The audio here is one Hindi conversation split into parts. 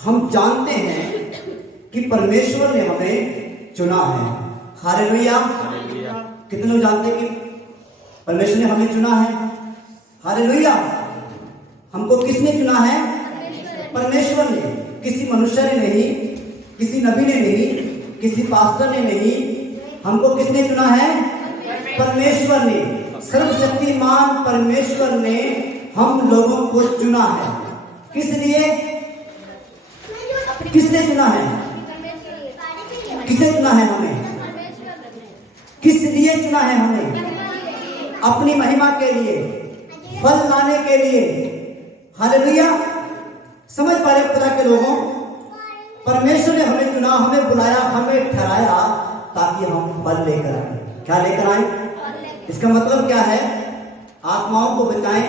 हम जानते हैं कि परमेश्वर ने हमें चुना है। हालेलुया। कितने लोग जानते हैं कि परमेश्वर ने हमें चुना है? हालेलुया। हमको किसने चुना है? परमेश्वर ने। किसी मनुष्य ने नहीं, किसी नबी ने नहीं, किसी पास्टर ने नहीं, हमको किसने चुना है? परमेश्वर ने। सर्वशक्तिमान परमेश्वर ने हम लोगों को चुना है। किस लिए? किसने चुना है? किसने चुना है हमें? किस लिए चुना है हमें? अपनी महिमा के लिए, फल लाने के लिए। हालेलुया। समझ पा रहे खुदा के लोगों? परमेश्वर ने हमें चुना, हमें बुलाया, हमें ठहराया ताकि हम फल लेकर आए। क्या लेकर आए? इसका मतलब क्या है? आत्माओं को बचाएं,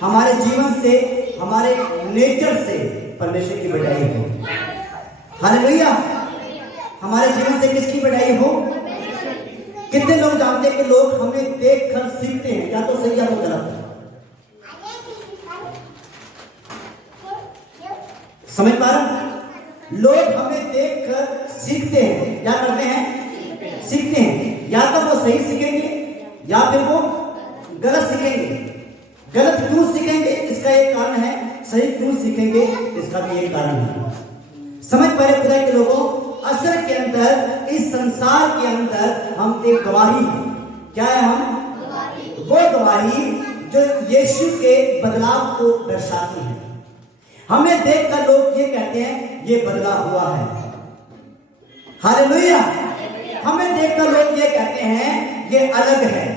हमारे जीवन से, हमारे नेचर से परमेश्वर की बढ़ाई हो। हालेलुया। हमारे जीवन से किसकी बढ़ाई हो? कितने लोग जानते हैं कि लोग हमें देखकर सीखते हैं? क्या तो सही है तो गलत? समझ पा रहे? लोग हमें देखकर सीखते हैं। क्या करते हैं? सीखते हैं। या तो वो सही सीखेंगे या फिर वो गलत सीखेंगे। गलत क्यों सीखेंगे? इसका एक कारण है। सही क्यों सीखेंगे? इसका भी एक कारण है। समझ पा रहे खुदा के लोगों? असल के अंदर, इस संसार के अंदर हम एक गवाही है। क्या है हम? वो गवाही जो यीशु के बदलाव को दर्शाती है। हमें देखकर लोग ये कहते हैं ये बदला हुआ है। हालेलुया। हमें देखकर लोग ये कहते हैं ये अलग है,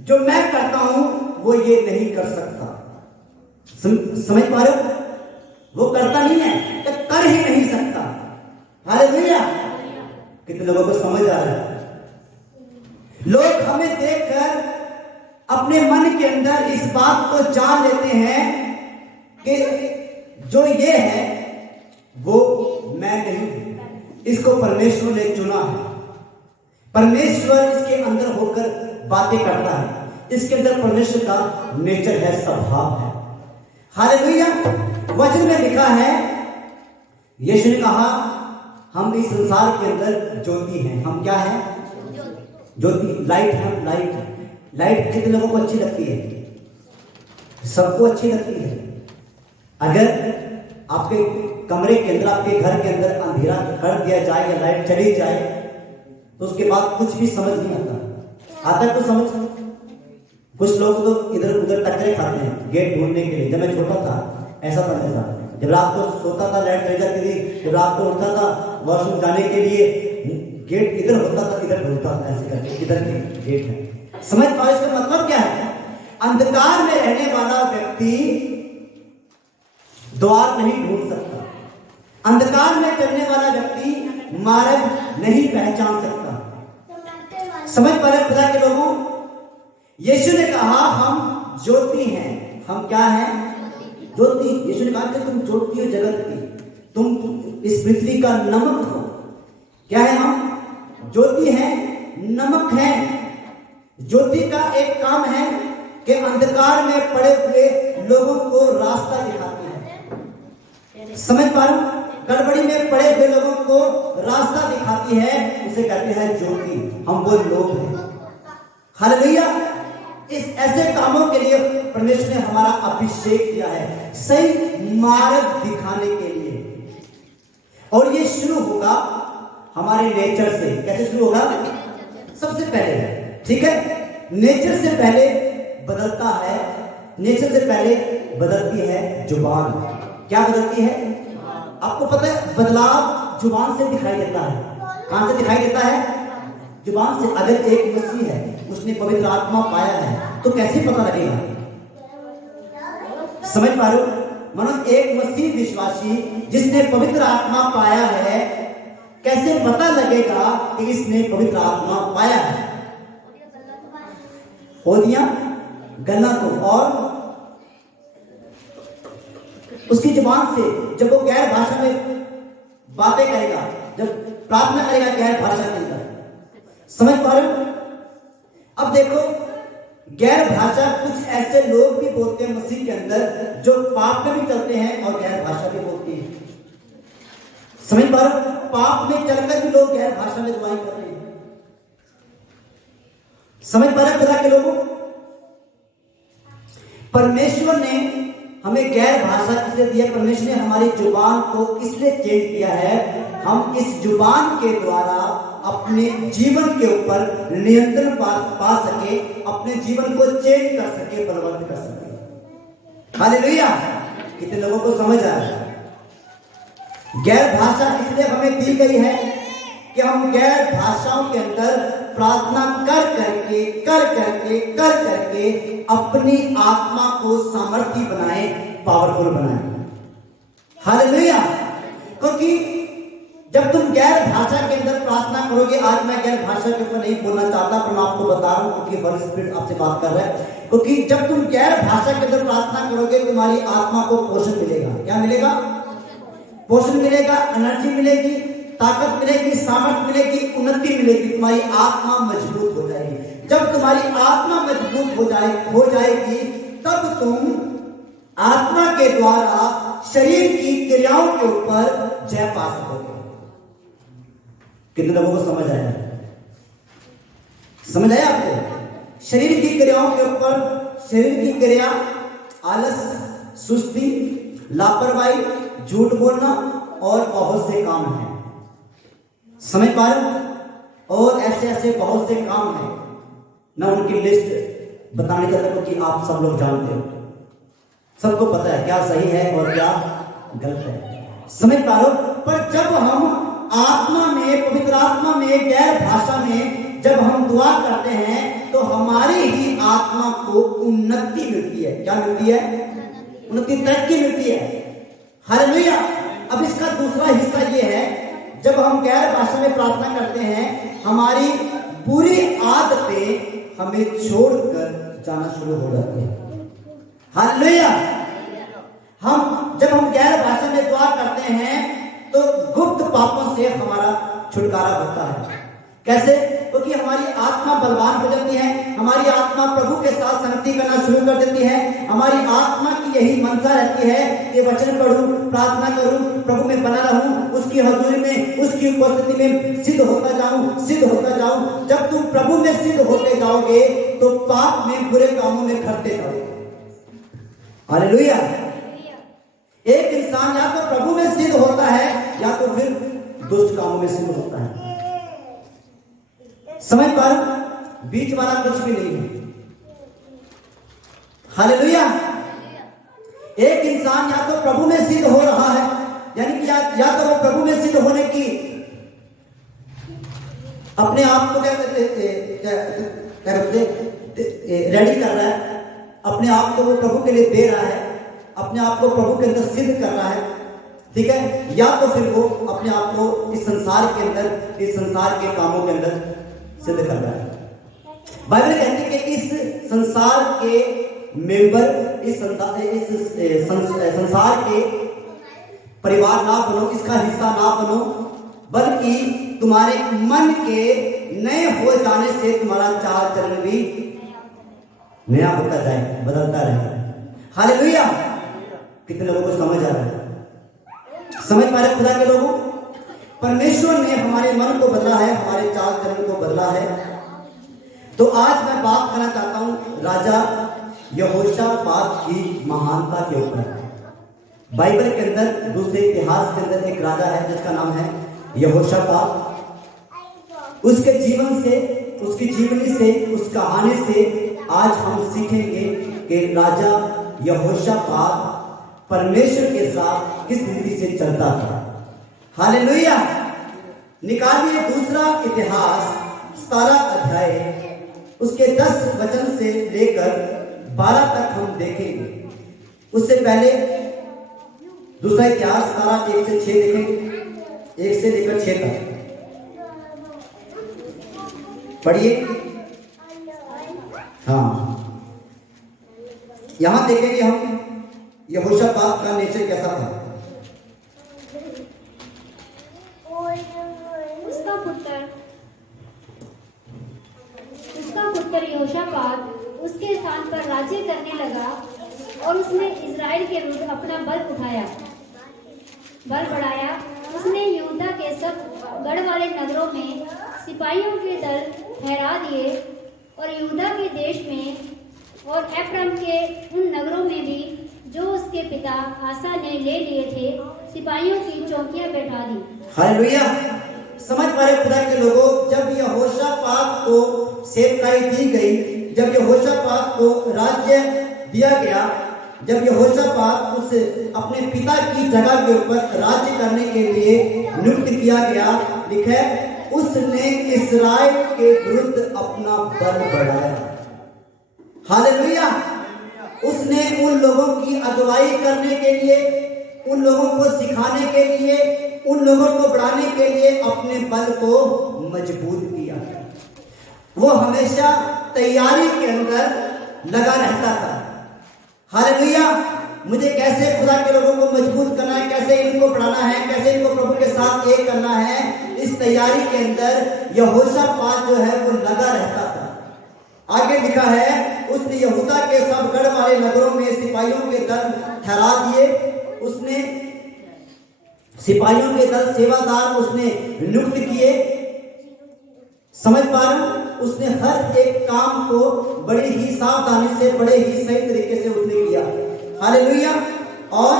जो मैं करता हूं वो ये नहीं कर सकता। समझ पा रहे हो? वो करता नहीं है तो कर ही नहीं सकता। हालेलुया। कितने लोगों को समझ आ रहा है? लोग हमें देखकर अपने मन के अंदर इस बात को जान लेते हैं कि जो ये है वो मैं नहीं, इसको परमेश्वर ने चुना है। परमेश्वर इसके अंदर होकर बातें करता है। इसके अंदर परमेश्वर का नेचर है, स्वभाव है। हालेलुया। वचन में लिखा है, यीशु ने कहा हम इस संसार के अंदर ज्योति हैं। हम क्या हैं? ज्योति, लाइट है। लाइट कितने लोगों को अच्छी लगती है? सबको अच्छी लगती है। अगर आपके कमरे के अंदर, आपके घर के अंदर अंधेरा कर दिया जाए या लाइट चली जाए तो उसके बाद कुछ भी समझ नहीं आता कुछ समझ? कुछ लोग तो इधर उधर टक्करे खाते हैं गेट ढूंढने के लिए। जब मैं छोटा था ऐसा करता था। जब रात को सोता था लाइट चली जाती थी, जब रात को उठता था वॉशरूम जाने के लिए, गेट इधर होता था, इधर ढूंढता था ऐसे करके, इधर गेट है। समझ पाओ इसका मतलब क्या है? अंधकार में रहने वाला व्यक्ति द्वार नहीं ढूंढ सकता। अंधकार में चलने वाला व्यक्ति मार्ग नहीं पहचान सकता। समझ पा रहे खुदा के लोगों? यीशु ने कहा हम ज्योति हैं। हम क्या हैं? ज्योति। यीशु ने कहा कि तुम ज्योति हो जगत की, तुम इस पृथ्वी का नमक हो। क्या है हम? ज्योति हैं, नमक है। ज्योति का एक काम है कि अंधकार में पड़े हुए लोगों को रास्ता दिखाती है। समझ पा रहे? गड़बड़ी में पड़े हुए लोगों को रास्ता दिखाती है, उसे कहते हैं ज्योति। हम वो लोग हैं। हालेलुया। इस ऐसे कामों के लिए परमेश्वर ने हमारा अभिषेक किया है, सही मार्ग दिखाने के लिए। और ये शुरू होगा हमारे नेचर से। कैसे शुरू होगा? सबसे पहले, ठीक है, नेचर से पहले बदलता है, नेचर से पहले बदलती है जुबान। क्या बदलती है? आपको पता है बदलाव जुबान से दिखाई देता है। कहां से दिखाई देता है? जुबान से। अगर एक मसीह है, उसने पवित्र आत्मा पाया है, तो कैसे पता लगेगा? समझ पा रहे हो? मानो एक मसीह विश्वासी जिसने पवित्र आत्मा पाया है, कैसे पता लगेगा कि इसने पवित्र आत्मा पाया है? ओदियां गन्ना तो, और उसकी जुबान से जब वो गैर भाषा में बातें करेगा, जब प्रार्थना करेगा गैर भाषा के अंदर। समझ पा रहे हो? अब देखो, गैर भाषा कुछ ऐसे लोग भी बोलते हैं मसीह के अंदर जो पाप में भी चलते हैं और गैर भाषा भी बोलते हैं। समझ पा रहे हो? पाप में चलकर भी लोग गैर भाषा में दुआएं कर रहे हैं। समझ पा रहे हो खुदा के लोगों? परमेश्वर ने हमें गैर भाषा इसलिए दी है, परमेश्वर ने हमारी जुबान को इसलिए चेंज किया है, हम इस जुबान के द्वारा अपने जीवन के ऊपर नियंत्रण पा सके, अपने जीवन को चेंज कर सके, परिवर्तित कर सके। हालेलुया! कितने लोगों को समझ आ रहा है? गैर भाषा इसलिए हमें दी गई है कि हम गैर भाषाओं के अंदर प्रार्थना कर करके अपनी आत्मा को सामर्थ्य बनाए, पावरफुल बनाए। हालेलुया! क्योंकि जब तुम गैर भाषा के अंदर प्रार्थना करोगे, आज मैं गैर भाषा के ऊपर नहीं बोलना चाहता, पर मैं आपको बता रहा हूं क्योंकि होली स्पिरिट आपसे बात कर रहा है। क्योंकि जब तुम गैर भाषा के अंदर प्रार्थना करोगे, तुम्हारी आत्मा को पोषण मिलेगा। क्या मिलेगा? पोषण मिलेगा, एनर्जी मिलेगी, ताकत मिलेगी, सामर्थ्य मिलेगी, उन्नति मिलेगी, तुम्हारी आत्मा मजबूत हो जाएगी। जब तुम्हारी आत्मा मजबूत हो जाएगी, तब तुम आत्मा के द्वारा शरीर की क्रियाओं के ऊपर जय पा सकोगे। कितने लोगों को समझ आया? समझ आया आपको? शरीर की क्रियाओं के ऊपर, शरीर की क्रिया आलस, सुस्ती, लापरवाही, झूठ बोलना और बहुत से काम हैं। समझ पा रहे हो? और ऐसे ऐसे बहुत से काम हैं, मैं उनकी लिस्ट बताने चाहता हूं कि आप सब लोग जानते हो, सबको पता है क्या सही है और क्या गलत है। समझ पा रहे हो? पर जब हम आत्मा में, पवित्र आत्मा में, गैर भाषा में जब हम दुआ करते हैं, तो हमारी ही आत्मा को उन्नति मिलती है। क्या मिलती है? उन्नति, तरक्की मिलती है। हालेलुया! अब इसका दूसरा हिस्सा यह है, जब हम गैर भाषा में प्रार्थना करते हैं, हमारी बुरी आदतें हमें छोड़कर जाना शुरू हो जाती है। हालेलुया! जब हम गैर भाषा में दुआ करते हैं, तो गुप्त पापों से हमारा छुटकारा होता है। कैसे? क्योंकि हमारी आत्मा बलवान हो जाती है, हमारी आत्मा प्रभु के साथ संगति करना शुरू कर देती है। हमारी आत्मा की यही मनसा रहती है कि वचन पढ़ूं, प्रार्थना करूं, प्रभु में बना रहूं, उसकी हजूरी में, उसकी उपस्थिति में सिद्ध होता जाऊं। जब तुम प्रभु में सिद्ध होते जाओगे, तो पाप में, बुरे कामों में खटते जाओगे। हालेलुया! एक इंसान या तो प्रभु में सिद्ध होता है, या तो फिर दुष्ट कामों में सिद्ध होता है। समझ पा रहे? बीच वाला कुछ भी नहीं है। हालेलुया! एक इंसान या तो प्रभु में सिद्ध हो रहा है, यानी कि या तो वो प्रभु में सिद्ध होने की अपने आप को क्या कहते रेडी कर रहा है, अपने आप को वो प्रभु के लिए दे रहा है, अपने आप को प्रभु के अंदर सिद्ध कर रहा है, ठीक है? या तो फिर वो अपने आप को इस संसार के अंदर, इस संसार के कामों के अंदर सिद्ध कर रहा है। बाइबल कहती है कि इस संसार के मेंबर, इस संसार के परिवार ना बनो, इसका हिस्सा ना बनो, बल्कि तुम्हारे मन के नए हो जाने से तुम्हारा चाल चलन भी नया होता जाए, बदलता रहे। हालेलुया! कितने लोगों को समझ आ रहा है? समझ पा रहे खुदा के लोगों? परमेश्वर ने हमारे मन को बदला है, हमारे चाल चलन को बदला है। तो आज मैं बात करना चाहता हूं राजा यहोशापात की महानता के ऊपर। बाइबल के अंदर, दूसरे इतिहास के अंदर एक राजा है जिसका नाम है यहोशापात। उसके जीवन से, उसकी जीवनी से, उस कहानी से आज हम सीखेंगे कि राजा यहोशापात परमेश्वर के साथ किस रीति से चलता था। हालेलुया! निकालिए दूसरा इतिहास 17 अध्याय, उसके 10 वचन से लेकर 12 तक हम देखेंगे। उससे पहले दूसरा इतिहास 17 1 से 6 देखेंगे, 1 से लेकर 6 तक पढ़िए। हाँ, यहां देखेंगे हम यहोशापात का नेचर कैसा था। उसका पुत्र यहोशापात उसके स्थान पर राज्य करने लगा, और उसने इजराइल के विरुद्ध अपना बल बढ़ाया उसने यहूदा के सब गढ़ वाले नगरों में सिपाहियों के दल ठहरा दिए और यहूदा के देश में और एफ्राइम के उन नगरों में भी जो उसके पिता आसा ने ले लिए थे सिपाहियों की चौकियां बैठा दी। हालेलुया। समझ पा रहे खुदा के लोगों, जब यहोशापात को सेवकाई दी गई, जब यहोशापात को राज्य दिया गया, जब यहोशापात उस अपने पिता की जगह के ऊपर राज्य करने के लिए नियुक्त किया गया, लिखा है उसने इस्राएल के विरुद्ध अपना बल बढ़ाया। हालेलुया। उसने उन लोगों की अगुवाई करने के लिए, उन लोगों को सिखाने के लिए, उन लोगों को बढ़ाने के लिए अपने बल को मजबूत किया। वो हमेशा तैयारी के अंदर लगा रहता था। हालेलुया। मुझे कैसे खुदा के लोगों को मजबूत करना है, कैसे इनको बढ़ाना है, कैसे इनको प्रभु के साथ एक करना है, इस तैयारी के अंदर यहोशापात जो है वो लगा रहता था। आगे लिखा है उसने यहूदा के सब गढ़ वाले नगरों में सिपाहियों के दल ठहरा दिए। उसने सिपाहियों के दल सेवादार उसने नियुक्त किए। समझ पा रहे हो, उसने हर एक काम को बड़ी ही सावधानी से, बड़े ही सही तरीके से उसने किया। हालेलुया। और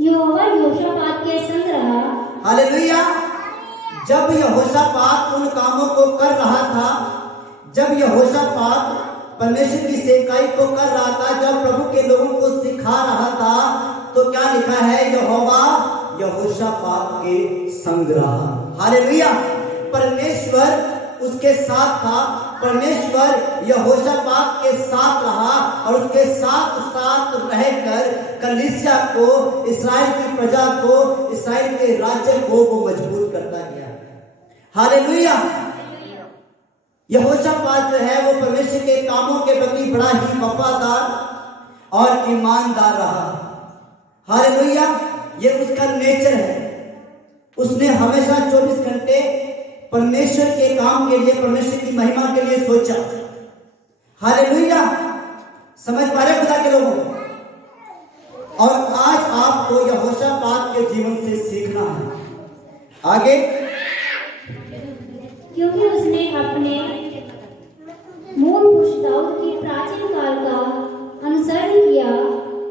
यहोवा यहोशापात के संग रहा। हालेलुया। जब यहोशापात उन कामों को कर रहा था, जब यहोशापात परमेश्वर की सेवकाई को कर रहा था, जब प्रभु के लोगों को सिखा रहा था, तो क्या लिखा है, यहोवा यहोशापात के संग रहा। हालेलुया। परमेश्वर उसके साथ था, परमेश्वर यहोशापात के साथ रहा और उसके साथ साथ रहकर कलीसिया को, इस्राएल की प्रजा को, इस्राएल के राज्य को वो मजबूत करता गया। हालेलुया। यहोशापात जो है वो परमेश्वर के कामों के प्रति बड़ा ही वफादार और ईमानदार रहा। हालेलुया। ये उसका नेचर है। उसने हमेशा 24 घंटे परमेश्वर के काम के लिए, परमेश्वर की महिमा के लिए सोचा। हालेलुया। समझ पा रहे खुदा के लोगों। और आज आपको यहोशापात के जीवन से सीखना है। आगे, क्योंकि उसने अपने मूल पुरुष दाऊद की प्राचीन काल का अनुसरण किया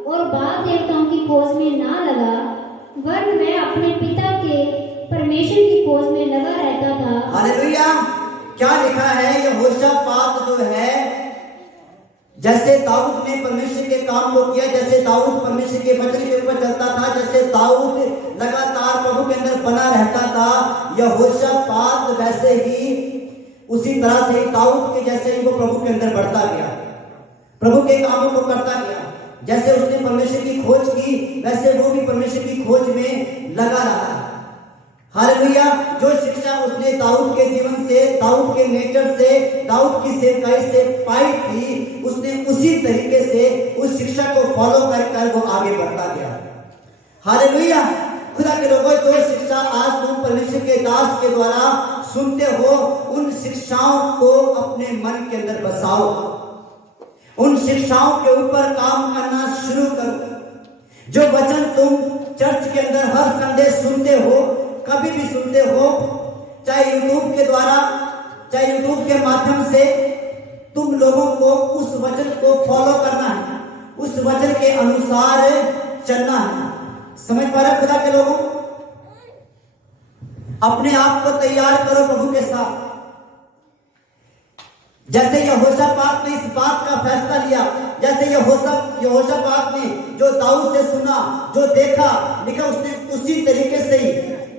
और बाल देवताओं की खोज में ना लगा, वरन वह अपने पिता के परमेश्वर की खोज में लगा रहता था। हालेलुया। क्या लिखा है, यहोशापात जो है, जैसे दाऊद ने परमेश्वर के काम को किया, जैसे दाऊद परमेश्वर के वचन के ऊपर चलता था, जैसे दाऊद लगातार प्रभु के अंदर बना रहता था, यहोशापात वैसे ही उसी तरह से दाऊद के जैसे ही वो प्रभु के अंदर बढ़ता गया, प्रभु के कामों को करता गया। जैसे उसने परमेश्वर की खोज की, वैसे वो भी परमेश्वर की खोज में लगा रहा। हालेलुया। जो शिक्षा उसने दाऊद के जीवन से, दाऊद के नेचर से, दाऊद की सेवकाई से पाई थी, उसने उसी तरीके से उस शिक्षा को फॉलो कर वो आगे बढ़ता गया। हालेलुया। खुदा के लोगों, जो शिक्षा आज तुम परमेश्वर के दास के द्वारा सुनते हो, उन शिक्षाओं को अपने मन के अंदर बसाओ, उन शिक्षाओं के ऊपर काम करना शुरू करो। जो वचन तुम चर्च के अंदर हर संडे सुनते हो, कभी भी सुनते हो, चाहे यूट्यूब के द्वारा, चाहे यूट्यूब के माध्यम से, तुम लोगों को उस वचन को फॉलो करना है, उस वचन के अनुसार चलना है। समझ पा रहे खुदा के लोगों, अपने आप को तैयार करो प्रभु के साथ। जैसे यहोशापात ने इस बात का फैसला लिया, जैसे यहोशापात ने जो दाऊद से सुना, जो देखा, लिखा, उसने उसी तरीके से ही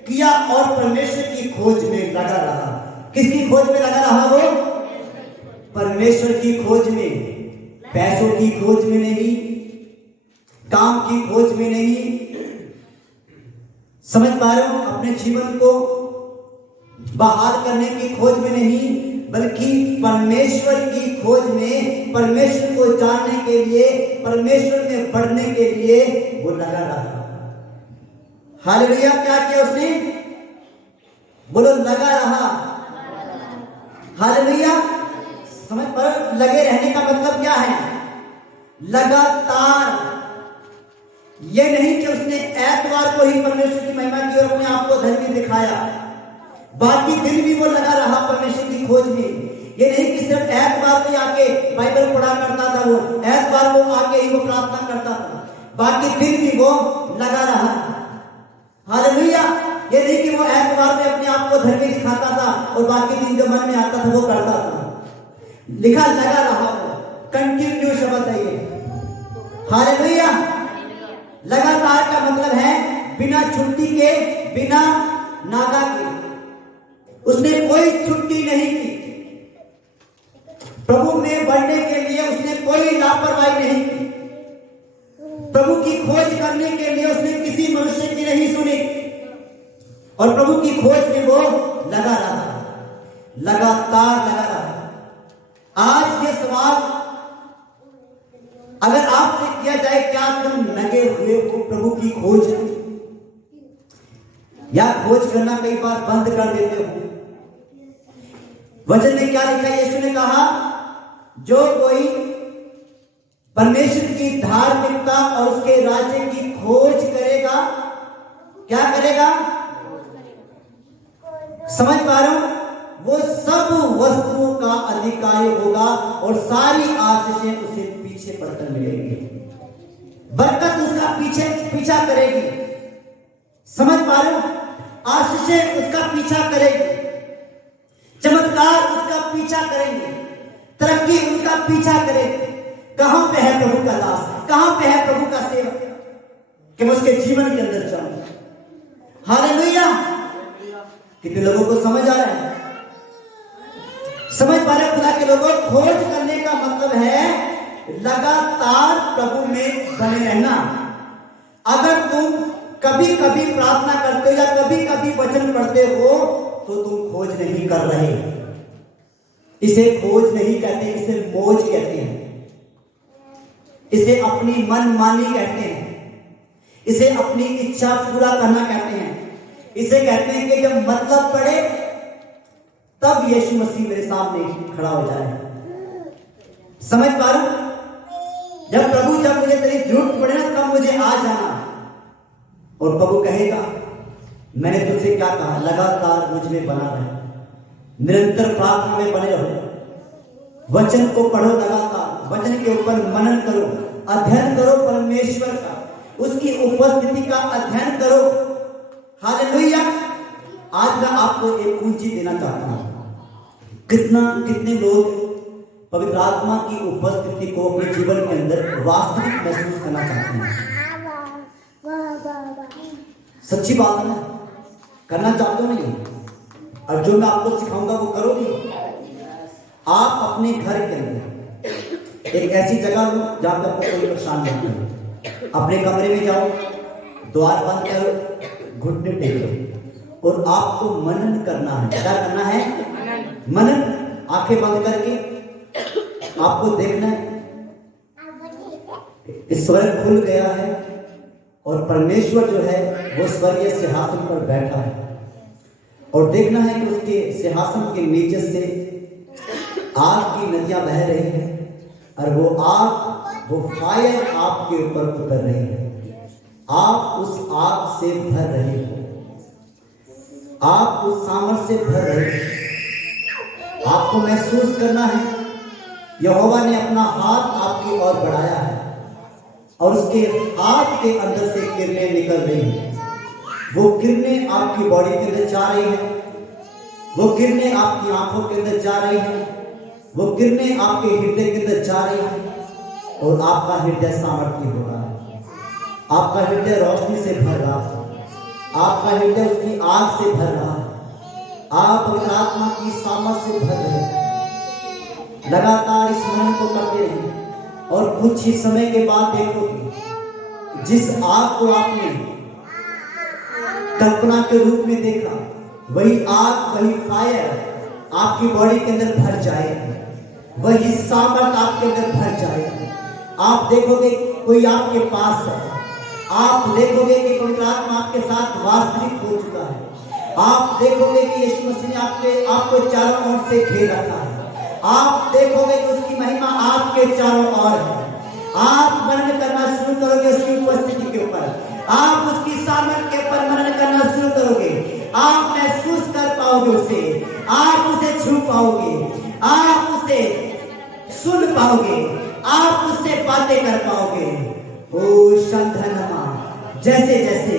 किया और परमेश्वर की खोज में लगा रहा। किसकी खोज में लगा रहा वो? परमेश्वर की खोज में, पैसों की खोज में नहीं, काम की खोज में नहीं। समझ पा रहे हो? अपने जीवन को बहाल करने की खोज में नहीं, बल्कि परमेश्वर की खोज में, परमेश्वर को जानने के लिए, परमेश्वर में बढ़ने के लिए वो लगा रहा। हालेलुया। क्या किया उसने? बोलो, लगा रहा। हालेलुया। समझ पर लगे रहने का मतलब क्या है? लगातार ये नहीं कि उसने एतवार को ही परमेश्वर की महिमा की और अपने आप को धर्मी दिखाया, बाकी दिन भी वो लगा रहा परमेश्वर की खोज में। ये नहीं कि सिर्फ एतवार को आके बाइबल पढ़ा करता था, वो एतवार को आके ही वो प्रार्थना करता था, बाकी दिन भी वो लगा रहा। हालेलुया। ये नहीं कि वो एतवार में अपने आप को धर्मी दिखाता था और बाकी दिन जो मन में आता था वो करता था। लिखा लगा रहा, वो कंटिन्यू शब्द है ये। हालेलुया। लगातार का मतलब है बिना छुट्टी के, बिना नागा के। उसने कोई छुट्टी नहीं की। प्रभु में बढ़ने के लिए उसने कोई लापरवाही नहीं की। प्रभु की खोज करने के लिए उसने किसी मनुष्य की नहीं सुनी और प्रभु की खोज में वो लगा रहा, लगातार लगा रहा। आज ये सवाल अगर आपसे किया जाए, क्या तुम लगे हुए हो प्रभु की खोज में, या खोज करना कई बार बंद कर देते हो? वचन में क्या लिखा है? यीशु ने कहा, जो कोई परमेश्वर की धार्मिकता और उसके राज्य की खोज करेगा, क्या करेगा? समझ पा रहे हो? वो सब वस्तुओं का अधिकारी होगा और सारी आशीषें उसे पीछे पड़कर मिलेंगी। बरकत उसका पीछा करेगी। समझ पा रहे हो? आशीषें उसका पीछा करेगी, चमत्कार उसका पीछा करेंगे, तरक्की उनका पीछा करेगी। कहां पे है प्रभु का दास? कहां पे है प्रभु का सेवक कि मैं उसके जीवन के अंदर जाऊं? हालेलुया। कितने लोगों को समझ आ रहा है? समझ पा रहे खुदा के लोगों? खोज करने का मतलब है लगातार प्रभु में बने रहना। अगर तुम कभी कभी प्रार्थना करते हो या कभी कभी वचन पढ़ते हो तो तुम खोज नहीं कर रहे। इसे खोज नहीं कहते, इसे मौज कहते हैं, इसे अपनी मनमानी कहते हैं, इसे अपनी इच्छा पूरा करना कहते हैं। इसे कहते हैं कि जब मतलब पड़े तब यीशु मसीह मेरे सामने खड़ा हो जाए। समझ पा रहे हो? जब मुझे तेरी जरूरत पड़े ना, तब मुझे आ जाना। और प्रभु कहेगा, मैंने तुझसे क्या कहा? लगातार मुझ में बना रहे, निरंतर प्रार्थना में बने रहो, वचन को पढ़ो लगातार, वचन के ऊपर मनन करो, अध्ययन करो परमेश्वर का, उसकी उपस्थिति का अध्ययन करो। हालेलुया। आज मैं आपको एक कुंजी देना चाहता हूं। कितने लोग पवित्र आत्मा की उपस्थिति को अपने जीवन के अंदर वास्तविक महसूस करना चाहते हैं? सच्ची बात है, करना चाहते हो नहीं? और जो मैं आपको सिखाऊंगा वो करोगे। आप अपने घर के अंदर एक ऐसी जगह लो जहां तक आपको कोई परेशान नहीं हो। अपने कमरे में जाओ, द्वार बंद करो, घुटने टेको और आपको मनन करना है। क्या करना है? मनन। आंखें बंद करके आपको देखना है स्वर्ग खुल गया है और परमेश्वर जो है वो स्वर्गीय सिंहासन पर बैठा है, और देखना है कि उसके सिंहासन के नीचे से आग की नदियां बह रही है और वो आग, वो फायर आपके ऊपर उतर रही है। आप उस आग से भर रहे हो, आप उस सामर्थ से भर रहे हो। आपको महसूस करना है यहोवा ने अपना हाथ आपकी ओर बढ़ाया है और उसके हाथ के अंदर से किरणें निकल रही हैं। वो किरणें आपकी बॉडी के अंदर जा रही हैं, वो किरणें आपकी आंखों के अंदर जा रही हैं, वो किरणें आपके हृदय के अंदर जा रही हैं और आपका हृदय सामर्थ्य हो रहा है। आपका हृदय रोशनी से भर रहा है, आपका हृदय उसकी आग से भर रहा है। आप पवित्र आत्मा की सामर्थ्य से भर रहे हैं। लगातार इस मनन को करते रहिए और कुछ ही समय के बाद देखोगे जिस आग को आपने कल्पना के रूप में देखा, वही आग, वही फायर आपकी बॉडी के अंदर भर जाएगी, वही सामर्थ आपके अंदर भर जाएगी। आप देखोगे कोई आपके पास है, आप देखोगे कि पवित्र आत्मा आपके साथ वास्तविक हो चुका है। आप देखोगे कि यीशु मसीह ने आपको चारों ओर से घेर रखा है। आप देखोगे कि उसकी महिमा आपके चारों ओर है। आप मनन करना शुरू करोगे उसकी उपस्थिति के ऊपर, आप उसकी सामर्थ्य के ऊपर मनन करना शुरू करोगे, आप महसूस कर पाओगे उसे, आप उसे छू पाओगे, आप उसे सुन पाओगे, आप उससे बातें कर पाओगे। ओ शंधनमा, जैसे जैसे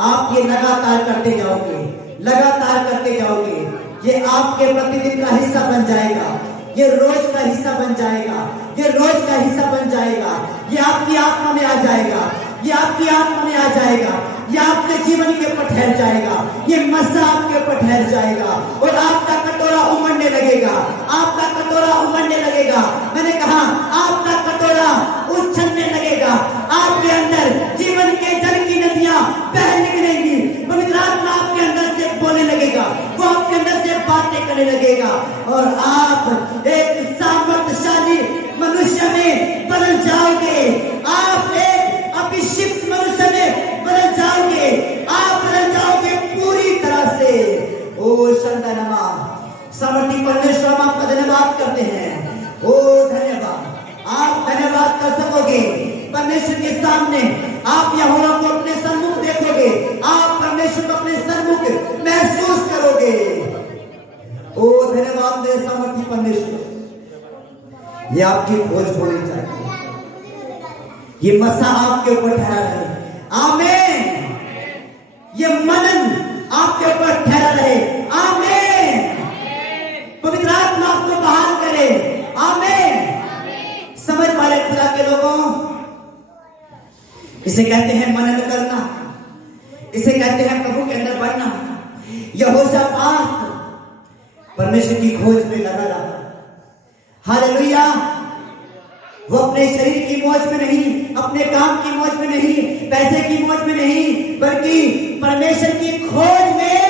आप ये लगातार करते जाओगे, लगातार करते जाओगे, ये आपके प्रतिदिन का हिस्सा बन जाएगा, ये रोज का हिस्सा बन जाएगा, ये रोज का हिस्सा बन जाएगा, ये आपकी आत्मा में आ जाएगा, ये आपकी आत्मा में आ जाएगा, ये आपके जीवन के ऊपर ठहर जाएगा, ये मसा आपके ऊपर ठहर जाएगा और आपका कटोरा उमड़ने लगेगा, आपका कटोरा उमड़ने लगेगा। मैंने कहा आपका कटोरा उछलने लगेगा, आपके अंदर जीवन के जल की नदियां बह निकलेंगी, पवित्र आत्मा आपके अंदर से बोलने लगेगा, वो आपके अंदर से बातें करने लगेगा और आप एक सामर्थ्यशाली मनुष्य में बदल जाओगे, आप एक अभिषिक्त मनुष्य में बदल जाओगे, आप बदल जाओगे पूरी तरह से। ओ शंदनमा, सामर्थी परमेश्वर हम आपका धन्यवाद करते हैं। ओ धन्यवाद, आप धन्यवाद कर सकोगे परमेश्वर के सामने, आप यहोवा को अपने सन्मुख देखोगे, आप परमेश्वर को अपने सन्मुख महसूस करोगे। ओ धन्यवाद मेरे सामर्थी परमेश्वर, ये आपकी खोज होनी चाहिए, ये मसा आपके ऊपर ठहरा रहे, आमीन, ये मनन आपके ऊपर ठहरा रहे, आमीन, पवित्र आत्मा आपको बहाल करे, आमीन। समझ पाए खुदा के लोगों, इसे कहते हैं मनन करना, इसे कहते हैं प्रभु के अंदर बढ़ना। यहोशापात परमेश्वर की खोज में लगा रहा, हालेलुया। वो अपने शरीर की मौज में नहीं, अपने काम की मौज में नहीं, पैसे की मौज में नहीं, बल्कि परमेश्वर की खोज में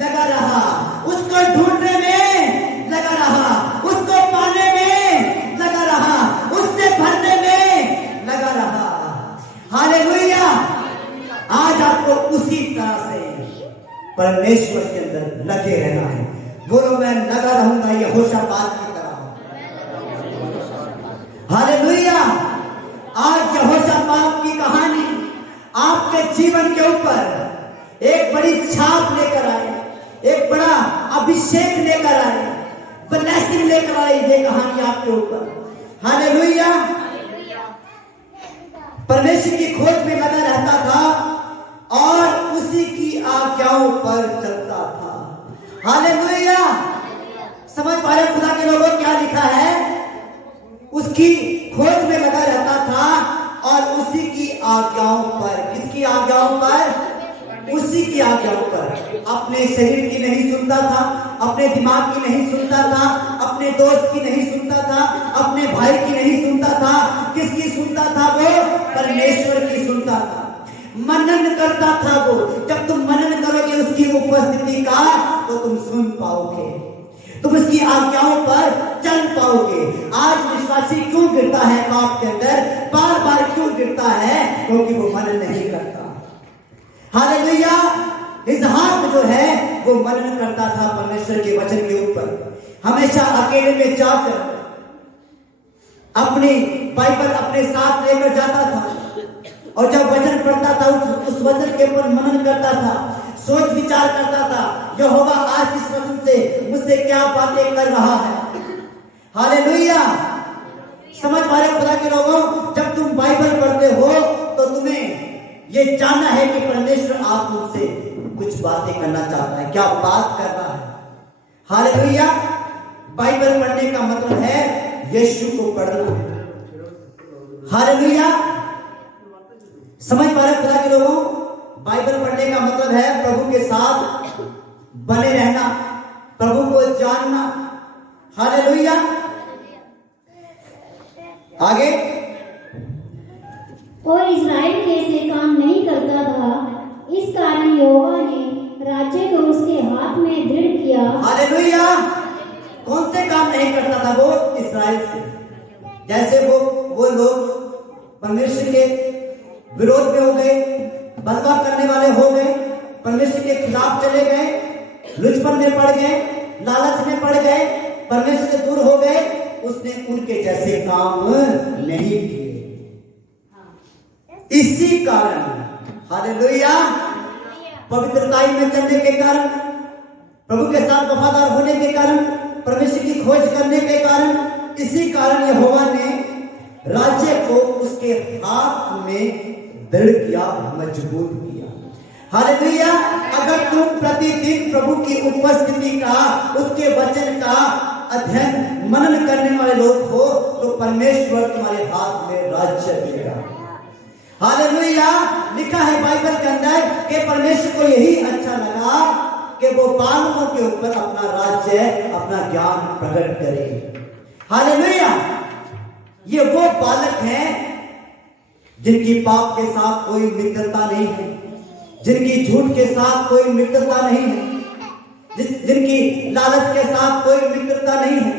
लगा रहा, उसको ढूंढने में लगा रहा, उसको पाने में लगा रहा, उससे भरने में लगा रहा। हालेलुया। आज आपको उसी तरह से परमेश्वर के अंदर लगे रहना है। बोलो मैं लगा रहूंगा यहोशापात की तरह। हालेलुया। आज यहोशापात की कहानी आपके जीवन के ऊपर एक बड़ी छाप लेकर आए, एक बड़ा अभिषेक लेकर आए, ब्लेसिंग लेकर आई ये कहानी आपके ऊपर। हालेलुया। परमेश्वर की खोज में लगा रहता था और उसी की आज्ञाओं पर चलता था। हालेलुया। समझ पा रहे खुदा के लोगों क्या लिखा है? उसकी खोज में लगा रहता था और उसी की आज्ञाओं पर, किसकी आज्ञाओं पर? उसी की आज्ञाओं पर। अपने शरीर की नहीं सुनता था, अपने दिमाग की नहीं सुनता था, अपने दोस्त की नहीं सुनता था, अपने भाई की नहीं सुनता था। किसकी सुनता था वो? परमेश्वर की सुनता था। मनन करता था वो। जब तुम मनन करोगे उसकी उपस्थिति का तो तुम सुन पाओगे, तुम उसकी आज्ञाओं पर चल पाओगे। आज विश्वासी क्यों गिरता है पाप के अंदर? बार बार क्यों गिरता है? क्योंकि वो मनन नहीं करता। हालेलुया। इसहाक जो है वो मनन करता था परमेश्वर के वचन के ऊपर। हमेशा अकेले में जाकर अपनी बाइबल अपने साथ लेकर जाता था और जब वचन पढ़ता था उस वचन के ऊपर मनन करता था, सोच विचार करता था, यहोवा आज इस वचन से मुझसे क्या बातें कर रहा है। हालेलुया। समझ पा रहे खुदा के लोगों, जब तुम बाइबल पढ़ते हो तो तुम्हें ये जानना है कि परमेश्वर आप तुमसे कुछ बातें करना चाहता है, क्या बात कर रहा है। हालेलुया। बाइबल पढ़ने का मतलब है यीशु को पढ़ना। हालेलुया। समझ पा रहे खुदा के लोगों, बाइबल पढ़ने का मतलब है प्रभु के साथ बने रहना, प्रभु को जानना। हालेलुया। आगे, और इज़राइल कैसे काम नहीं करता था, इस कारण यहोवा ने राज्य को उसके हाथ में दृढ़ किया। हालेलुया। कौन से काम नहीं करता था वो? इस्राएल से। जैसे वो लोग परमेश्वर के विरोध में हो गए, बदला करने वाले हो गए, परमेश्वर के खिलाफ चले गए, लुचपन में पड़ गए, लालच में पड़ गए, परमेश्वर से दूर हो गए, उसने उनके जैसे काम नहीं किए। इसी कारण हालेलुया, पवित्रताई में चलने के कारण, प्रभु के साथ वफादार होने के कारण, परमेश्वर की खोज करने के कारण, इसी कारण यहोवा ने राज्य को उसके हाथ में दृढ़ किया, मजबूत किया। हालेलुया। अगर तुम प्रतिदिन प्रभु की उपस्थिति का, उसके वचन का अध्ययन मनन करने वाले लोग हो, तो परमेश्वर तुम्हारे हाथ में राज्य देगा। हालेलुया। लिखा है बाइबल के अंदर कि परमेश्वर को यही अच्छा लगा कि वो बालकों के ऊपर अपना राज्य, अपना ज्ञान प्रकट करे। हालेलुया। ये वो बालक हैं जिनकी पाप के साथ कोई मित्रता नहीं है, जिनकी झूठ के साथ कोई मित्रता नहीं है, जिनकी लालच के साथ कोई मित्रता नहीं है।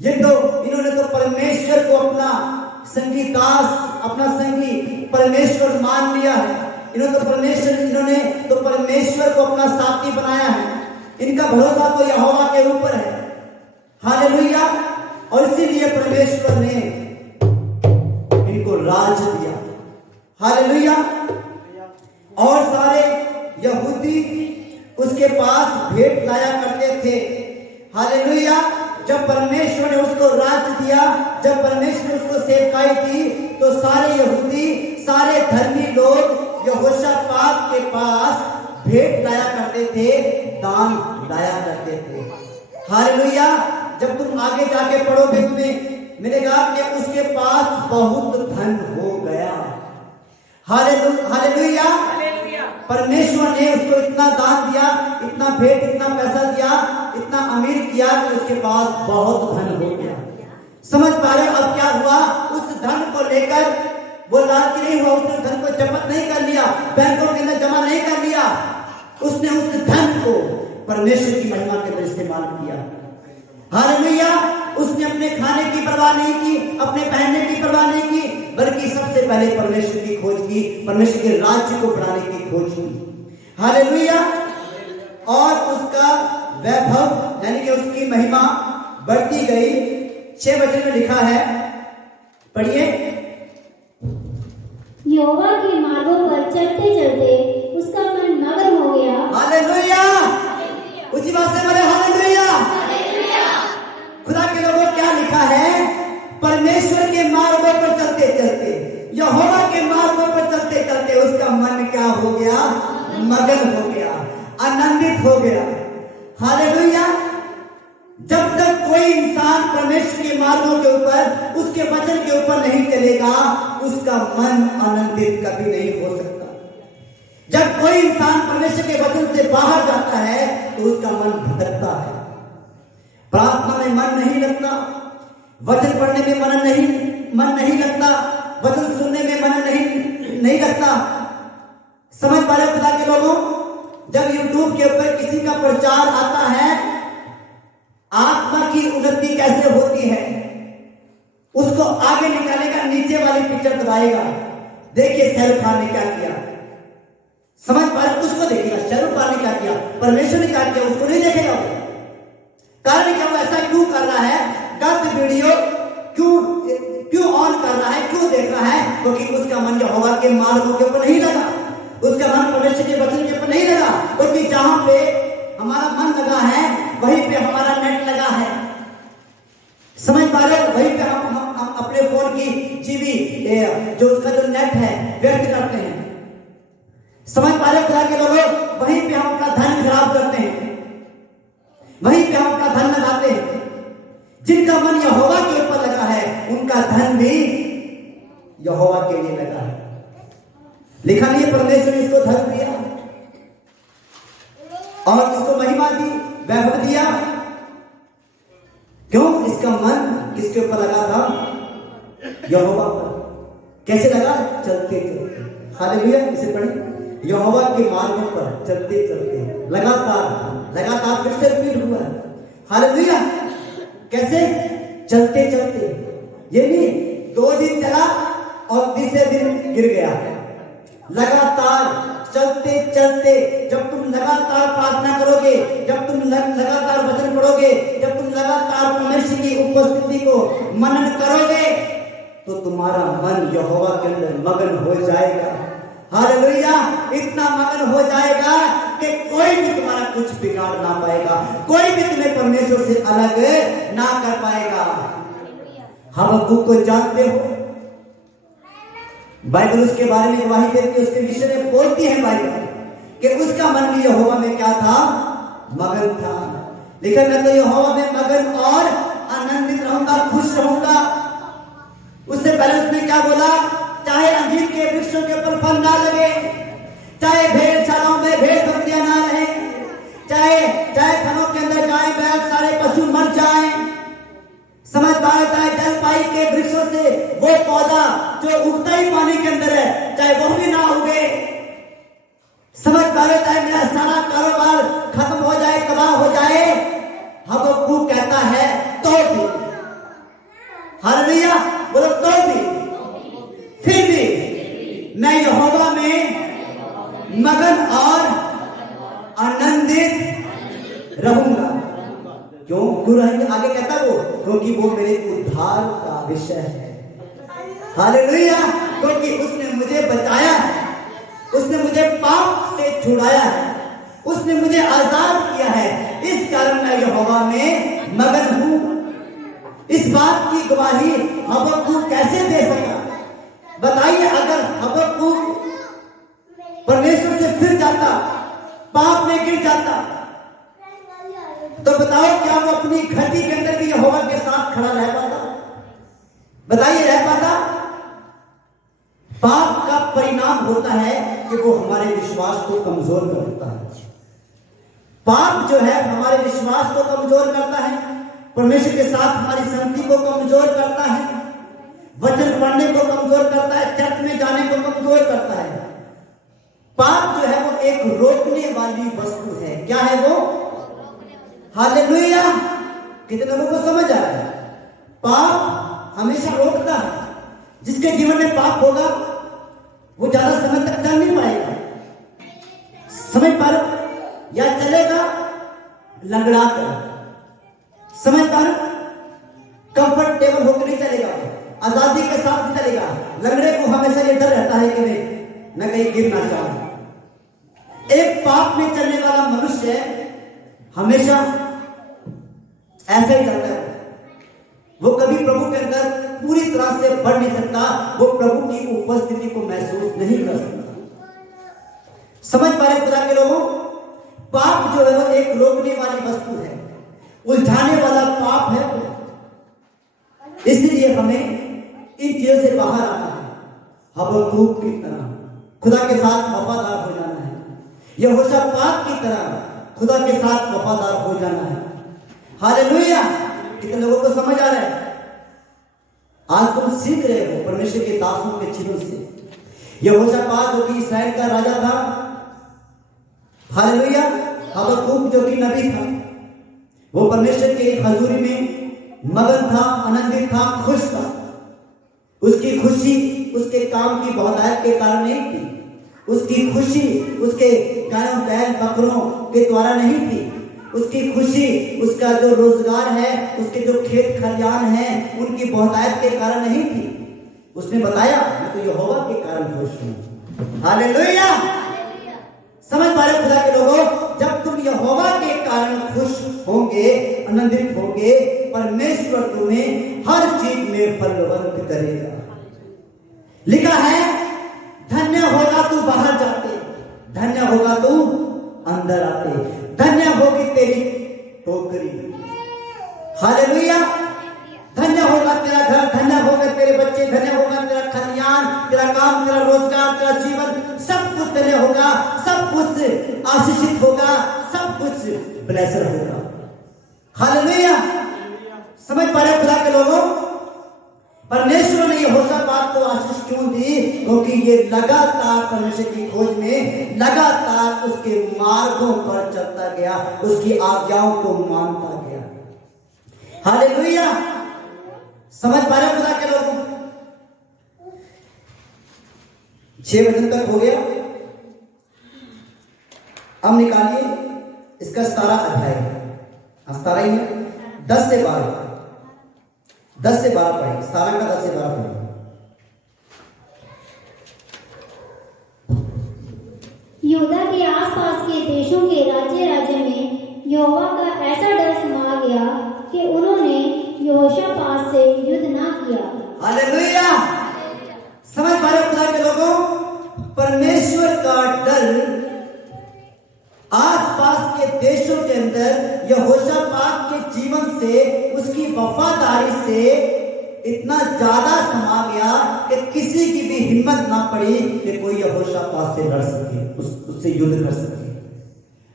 इन्होंने तो परमेश्वर को अपना संगी दास, अपना संगी परमेश्वर मान लिया है। इन्होंने तो परमेश्वर को अपना साथी बनाया है। इनका भरोसा तो यहोवा के ऊपर है। हालेलुया। और इसीलिए परमेश्वर ने इनको राज दिया। हालेलुया। और सारे यहूदी उसके पास भेंट लाया करते थे। हालेलुया। जब परमेश्वर ने उसको राज दिया, जब परमेश्वर ने उसको सेवकाई दी, तो सारे यहूदी, सारे धर्मी लोग यहोशापात के पास भेंट लाया करते थे, दान लाया करते थे। हालेलुया। जब तुम आगे जाके पढ़ोगे तुम्हें मिलेगा कि उसके पास बहुत धन हो गया। हालेलुया। परमेश्वर ने उसको इतना दान दिया, इतना भेंट, इतना पैसा दिया, इतना अमीर किया कि उसके पास बहुत धन हो गया। समझ पा रहे हो? अब क्या हुआ? उस धन को लेकर वो लालची नहीं हुआ, उसने धन को जब्त नहीं कर लिया, बैंकों के अंदर जमा नहीं कर लिया। उसने उस धन को परमेश्वर की महिमा के लिए इस्तेमाल किया। हालेलुया। उसने अपने खाने की परवाह नहीं की, अपने पहनने की परवाह नहीं की, बल्कि सबसे पहले परमेश्वर की खोज की, परमेश्वर के राज्य को बढ़ाने की खोज की। हालेलुया। और उसका वैभव यानी कि उसकी महिमा बढ़ती गई। 6 वचन में लिखा है, पढ़िए। यहोवा के मार्गों पर चलते चलते उसका मन मगन हो गया। हालेलुया। उसी बात से बोले हालेलुया। खुदा के लोगों क्या लिखा है? परमेश्वर के मार्गों पर चलते चलते, यहोवा के मार्गों पर चलते चलते उसका मन क्या हो गया? मगन हो गया, आनंदित हो गया। हालेलुया। जब तक कोई इंसान परमेश्वर के मार्गों के ऊपर, उसके वचन के ऊपर नहीं चलेगा, उसका मन आनंदित कभी नहीं हो सकता। जब कोई इंसान परमेश्वर के वचन से बाहर जाता है तो उसका मन भटकता है। प्रार्थना में मन नहीं लगता, वचन पढ़ने में मन नहीं लगता, वचन सुनने में मन नहीं लगता। समझ पा रहे हो खुदा के लोगों? जब यूट्यूब के ऊपर किसी का प्रचार आता है, आत्मा की उन्नति कैसे होती है, उसको आगे निकालेगा, नीचे वाली पिक्चर दबाएगा। देखिए शाहरुख खान ने क्या किया। समझ पा रहे? उसको देखिएगा, शाहरुख खान ने क्या किया, परमेश्वर ने क्या किया, उसको नहीं देखेगा। कारण क्या वो ऐसा क्यों कर रहा है? गलत वीडियो क्यों ऑन कर रहा है, क्यों देख रहा है? क्योंकि उसका मन यहोवा के मार्गों के ऊपर नहीं लगा, उसका मन परमेश्वर के वचन के ऊपर नहीं लगा। क्योंकि जहां पे हमारा मन लगा है वहीं पे हमारा नेट लगा है। समझ पा रहे हो? वहीं पे हम अपने फोन की जीबी जो उसका जो नेट है व्यर्थ करते हैं। समझ पा रहे हो खुदा के लोगों? वहीं पे हम अपना धन खराब करते हैं, वहीं पे हम अपना धन लगाते हैं। जिनका मन यहोवा के ऊपर लगा है उनका धन भी यहोवा के लिए लगा है। लिखा नहीं है परमेश्वर ने इसको धन दिया और इसको महिमा दी, वैभव दिया। क्यों? इसका मन किसके ऊपर लगा था? यहोवा पर। कैसे लगा? चलते चलते। हालेलुया। इसे पढ़िए। यहोवा के मार्गों पर चलते चलते, लगातार फिर से रिपीट हुआ है। हालेलुया। कैसे? चलते चलते। ये नहीं 2 दिन चला और तीसरे दिन गिर गया। लगातार चलते चलते, जब तुम लगातार प्रार्थना करोगे, जब तुम लगातार वचन पढ़ोगे, जब तुम लगातार लगातार परमेश्वर की उपस्थिति को मनन करोगे तो तुम्हारा मन यहोवा के अंदर मगन हो जाएगा। हालेलुया, इतना मगन हो जाएगा कि कोई भी तुम्हारा कुछ बिगाड़ ना पाएगा, कोई भी तुम्हें परमेश्वर से अलग ना कर पाएगा। हबक्कुक को जानते हो, बाइबल उसके बारे में गवाही देती है, उसके विषय में बोलती है बाइबल कि उसका मन भी यहोवा में क्या था, मगन था। लेकिन मैं तो यहोवा में मगन और आनंदित रहूंगा, खुश रहूंगा। उससे पहले उसने क्या बोला, चाहे अंजीर के वृक्षों के ऊपर फल ना लगे, चाहे भेड़शालाओं में भेड़ बकरियां ना रहे, चाहे खनों के अंदर गाय बैल सारे पशु मर जाएं, समझ पाए, चाहे जलपाई के वृक्षों से वो पौधा जो उगता ही पानी के अंदर है, चाहे वो भी ना उगे, समझ पाए, चाहे मेरा सारा कारोबार खत्म हो जाए, तबाह हो जाए, हबक्कुक कहता है तो भी, हालेलुया बोलो, तो भी, फिर भी मैं यहोवा में मगन और आनंदित रहूंगा। क्यों रहेंगे? आगे कहता वो, क्योंकि वो मेरे उद्धार का विषय है। हालेलुया, क्योंकि उसने मुझे बचाया है, उसने मुझे पाप से छुड़ाया है, उसने मुझे आजाद किया है, इस कारण मैं यहोवा में मगन हूं। इस बात की गवाही हबक्कुक कैसे दे सका? बताइए, अगर हबक्कुक परमेश्वर से फिर जाता, पाप में गिर जाता, तो बताओ क्या वो अपनी घटी के अंदर भी यहोवा के साथ खड़ा रह पाता? बताइए, रह पाता? पाप का परिणाम होता है कि वो हमारे विश्वास को कमजोर कर देता है। पाप जो है हमारे विश्वास को कमजोर करता है, परमेश्वर के साथ हमारी संगति को कमजोर करता है, वचन पढ़ने को कमजोर करता है, चर्च में जाने को कमजोर करता है। पाप जो है वो एक रोकने वाली वस्तु है। क्या है वो? हालेलुया, कितने लोगों को समझ आ रहा है? पाप हमेशा रोकता है। जिसके जीवन में पाप होगा वो ज्यादा समय तक चल नहीं पाएगा, समझ पा रहे हो? या चलेगा लंगड़ा कर, समझ पा रहे हो? कंफर्टेबल होकर नहीं चलेगा, आजादी के साथ नहीं चलेगा। लंगड़े को हमेशा ये डर रहता है कि मैं कहीं गिर ना जाऊं। एक पाप में चलने वाला मनुष्य हमेशा ऐसे ही चलता है, वो कभी प्रभु के अंदर पूरी तरह से बढ़ नहीं सकता, वो प्रभु की उपस्थिति को महसूस नहीं कर सकता। समझ पा रहे खुदा के लोगों? पाप जो है वो एक रोकने वाली वस्तु है, उलझाने वाला पाप है वो। इसलिए हमें इन चीजों से बाहर आना है। हबक्कुक की तरह खुदा के साथ वफादार हो जाना है, यहोशापात की तरह खुदा के साथ वफादार हो जाना है। हालेलुया, कितने लोगों को समझ आ रहा है? आज तुम सीख रहे हो परमेश्वर के दासों के चिन्हों से। यहोशापात जो कि इस्राएल का राजा था, हालेलुया, हबक्कुक जो कि नबी था, वो परमेश्वर के हजूरी में मगन था, आनंदित था, खुश था। उसकी खुशी उसके काम की बहुतायत के कारण नहीं थी, उसकी खुशी उसके गायों बैल बकरों के द्वारा नहीं थी, उसकी खुशी उसका जो रोजगार है, उसके जो खेत खलियान हैं, उनकी बहुतायत के कारण नहीं थी। उसने बताया मैं तो यहोवा के कारण खुश हूं। हालेलुया, समझ पा रहे खुदा के लोगों? जब तुम यहोवा के कारण खुश होंगे, आनंदित होंगे, परमेश्वर तुम्हें हर चीज में फलवंत करेगा। लिखा है, धन्य होगा तू बाहर जाते, धन्य होगा तू अंदर आते, धन्य होगी तेरी टोकरी। हालेलुया, धन्य होगा तेरा घर, धन्य होगा तेरे बच्चे, धन्य होगा तेरा खलियान, तेरा काम, तेरा रोजगार, तेरा जीवन, सब कुछ धन्य होगा, सब कुछ आशीषित होगा, सब कुछ ब्लेसर होगा। हालेलुया, समझ पा रहे खुदा के लोगों? परमेश्वर ने यहोशापात को आशीष क्यों दी? क्योंकि ये लगातार परमेश्वर की खोज में लगातार उसके मार्गों पर चलता गया, उसकी आज्ञाओं को मानता गया। हालेलुया, समझ पा रहे खुदा के लोगों? 6 वचन तक हो गया। अब निकालिए इसका 17 अध्याय, 17 ही है, 10 से 12 पढ़े, 17 का 10 से 12 पढ़े। यहूदा के आसपास के देशों के राज्य में यहोवा का ऐसा डर समा गया कि उन्होंने यहोशापात से युद्ध ना किया। हालेलुया। समझ पा रहे हो खुदा के लोगों, परमेश्वर का डर आसपास के देशों के अंदर यहोशापात के जीवन से, उसकी वफादारी से इतना ज्यादा समा गया कि किसी की भी हिम्मत ना पड़ी कि कोई यहोशापात से लड़ सके, उससे युद्ध कर सके।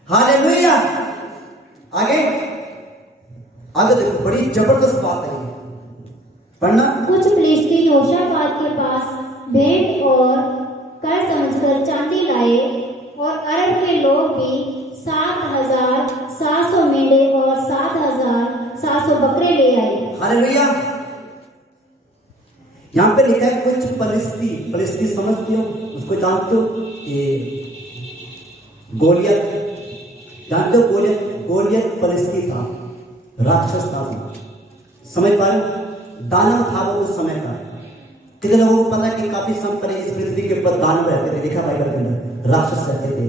हालेलुया। आगे देखो, बड़ी जबरदस्त बात है, पढ़ना। कुछ फिलिस्ती यहोशापात के पास भेंट और कर समझकर चांदी लाए, और अरब के लोग भी 7,700 मेंढे और 7,700 बकरे ले आए। हालेलुया। यहां पे लिखा है कुछ फलिस्ती समझते हो, उसको जानते हो? ये गोलियत जानते हो? गोलियत फलिस्ती था, राक्षस था। समझ पा रहे? दानव था वो उस समय का। कितने लोगों को पता है कि काफी समय पहले इस पृथ्वी के ऊपर दानव रहते थे? देखा बाइबल के अंदर राक्षस रहते थे।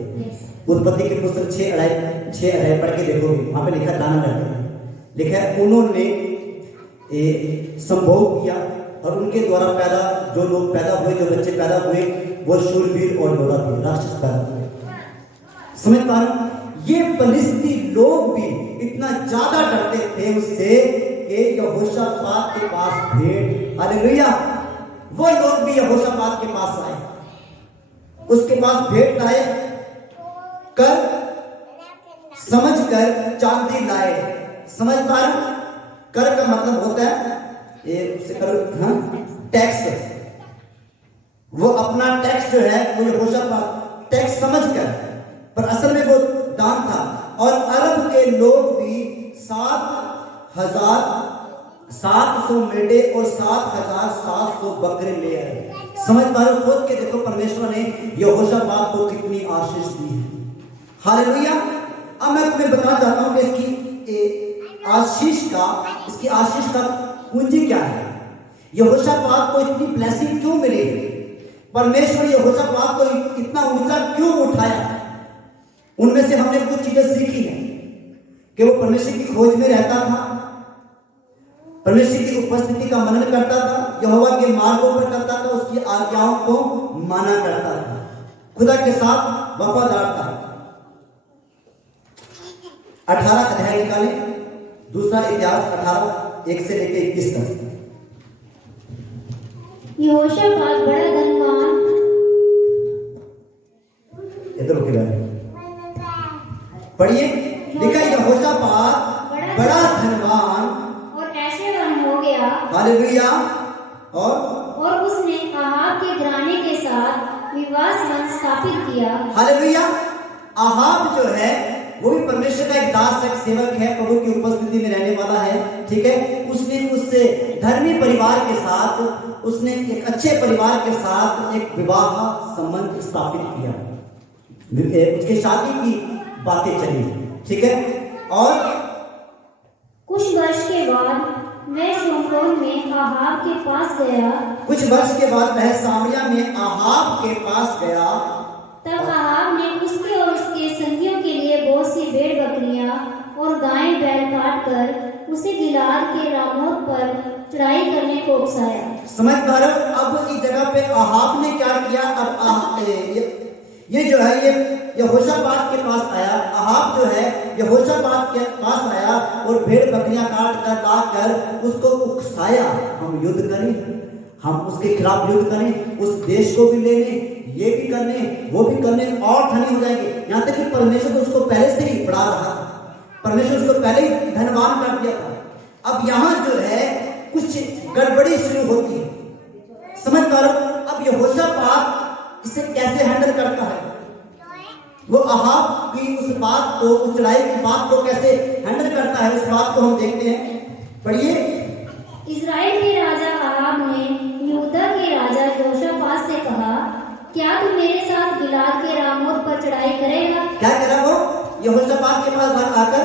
उत्पत्ति के पुस्तक 6 अध्याय पढ़ के देखोगे, वहां पे लिखा दानव रहते थे। लिखा है उन्होंने संभोग किया और उनके द्वारा जो लोग पैदा हुए, जो बच्चे पैदा हुए, वो शूरवीर और योद्धा थे, राक्षस पैदा हुए। समझ पा रहे? ये फलिस्ती लोग भी इतना ज्यादा डरते थे उससे कि यहोशापात के पास भेंट, हालेलुया, वो लोग भी यहोशापात के पास आए, उसके पास भेंट लाए, कर समझकर चांदी लाए। समझ पा रहे? कर का मतलब होता है टैक्स। वो अपना टैक्स जो है वो यहोशापात टैक्स समझकर, पर असल में वो दान था। और अरब के लोग भी 7,700 मेंढे और 7,700 बकरे ले आए। समझ पा रहे हो? सोच के देखो परमेश्वर ने यहोशापात को कितनी आशीष दी है। हालेलुया। अब मैं तुम्हें बताना चाहता हूं कि इसकी आशीष का पूंजी क्या है? यहोशापात को इतनी ब्लेसिंग क्यों मिली? परमेश्वर यहोशापात को इतना ऊंचा क्यों उठाया? उनमें से हमने कुछ चीजें सीखी हैं कि वो परमेश्वर की खोज में रहता था, परमेश्वर की उपस्थिति का मनन करता था, यहोवा के मार्गों पर चलता था, उसकी आज्ञाओं को माना करता था, खुदा के साथ वफादार था। 18 अध्याय निकाले, दूसरा इतिहास 18 1 से लेकर 21 तक। यहोशापात बड़ा धनवान, इधर होके पढ़िए। लिखा यहोशापात बड़ा धनवान और ऐश्वर्यवान हो गया। हालेलुया। और उसने आहाब के घराने के साथ विवाह संबंध स्थापित किया। हालेलुया। आहाब जो है वो भी परमेश्वर का एक दास, एक सेवक है, प्रभु की उपस्थिति में रहने वाला है। ठीक है। उसने उससे धर्मी परिवार के साथ, उसने एक अच्छे परिवार के साथ एक विवाह संबंध स्थापित किया, उसकी शादी की बातें चली। ठीक है। और कुछ वर्ष के बाद वह शोम्रोन में आहाब के पास गया। कुछ वर्ष के बाद वह सामरिया में आहाब के पास गया। तब आहाब ने उसके और उसके संगियों के लिए बहुत सी भेड़ बकरियां और गायें बैल काट कर उसे गिलाद के रामोत पर चढ़ाई करने को उकसाया। समझ पा रहे हो? अब इस जगह पे आहाब ने क्या किया? अब ये जो है ये यहोशापात के पास आया। आहाब जो है यहोशापात के पास आया और भेड़ बकरियां काट कर लाकर उसको उकसाया, हम युद्ध करें, हम उसके खिलाफ युद्ध करें, उस देश को भी ले लें, ये भी करने, वो भी करने, और धनी हो जाएंगे। यहाँ तक कि परमेश्वर तो उसको पहले से ही बढ़ा रहा था, परमेश्वर उसको पहले ही धनवान कर दिया था। अब यहाँ जो है कुछ गड़बड़ी शुरू होती है। समझ पा रहे हो? अब यहोशापात इसे कैसे हैंडल करता है? वो आहाब की उस बात को, उस चढ़ाई की बात को कैसे हैंडल करता है, उस बात को हम देखते हैं। पढ़िए। इस्राएल के राजा आहाब ने यहूदा के राजा यहोशापात से कहा, क्या तू मेरे साथ गिलाद के रामोत पर चढ़ाई करेगा? क्या करा वो? यहोशापात के पास आकर,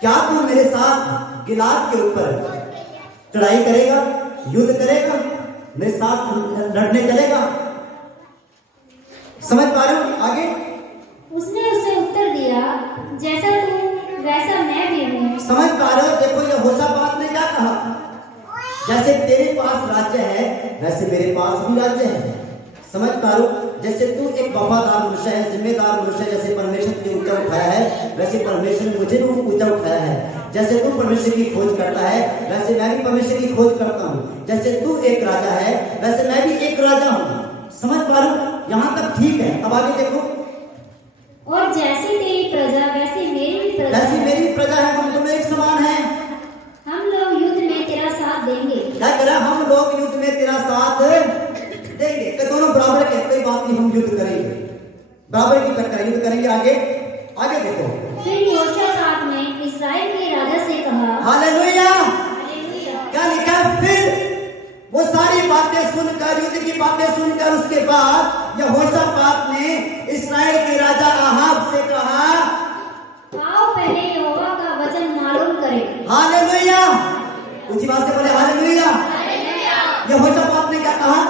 क्या तू मेरे साथ गिलाद के ऊपर चढ़ाई करेगा, युद्ध करेगा, मेरे साथ लड़ने चलेगा? समझ पा रहे हो? आगे उसने उसे उत्तर दिया, जैसा तू वैसा मैं भी हूँ। समझ पा रहे हो? देखो यहोशापात ने क्या कहा, जैसे तेरे पास राज्य है वैसे मेरे पास भी राज्य है। समझ पा रहे हो? जैसे तू एक वफादार मनुष्य है, जिम्मेदार मनुष्य है, जैसे परमेश्वर ने ऊंचा उठाया है वैसे परमेश्वर ने मुझे भी ऊंचा उठाया है। जैसे तू परमेश्वर की खोज करता है वैसे मैं भी परमेश्वर की खोज करता हूँ। जैसे तू एक राजा है वैसे मैं भी एक राजा हूँ। समझ पा रहे हो? यहाँ तक ठीक है। अब आगे देखो, और जैसी तेरी प्रजा वैसे मेरी भी प्रजा जैसी है। मेरी प्रजा है, हम दोनों एक समान हैं। हम लोग युद्ध में तेरा साथ देंगे। क्या कह रहा है? हम लोग युद्ध में तेरा साथ देंगे। कि दोनों बराबर के, कोई बात नहीं, हम युद्ध करेंगे, बराबर की टक्कर युद्ध करेंगे। आगे आगे देखो, फिर यहोशापात ने इस्राएल के राजा से कहा, हालेलुया। हालेलुया। क्या लिखा है? फिर वो सारी बातें सुनकर, युद्ध की बातें सुनकर, उसके बाद यहोशापात ने इस्राएल के राजा आहाब से कहा, आओ पहले यहोवा का वचन मालूम करें। हालेलुया। ऊंची बात से बोले हालेलुया। यहोशापात ने क्या कहा?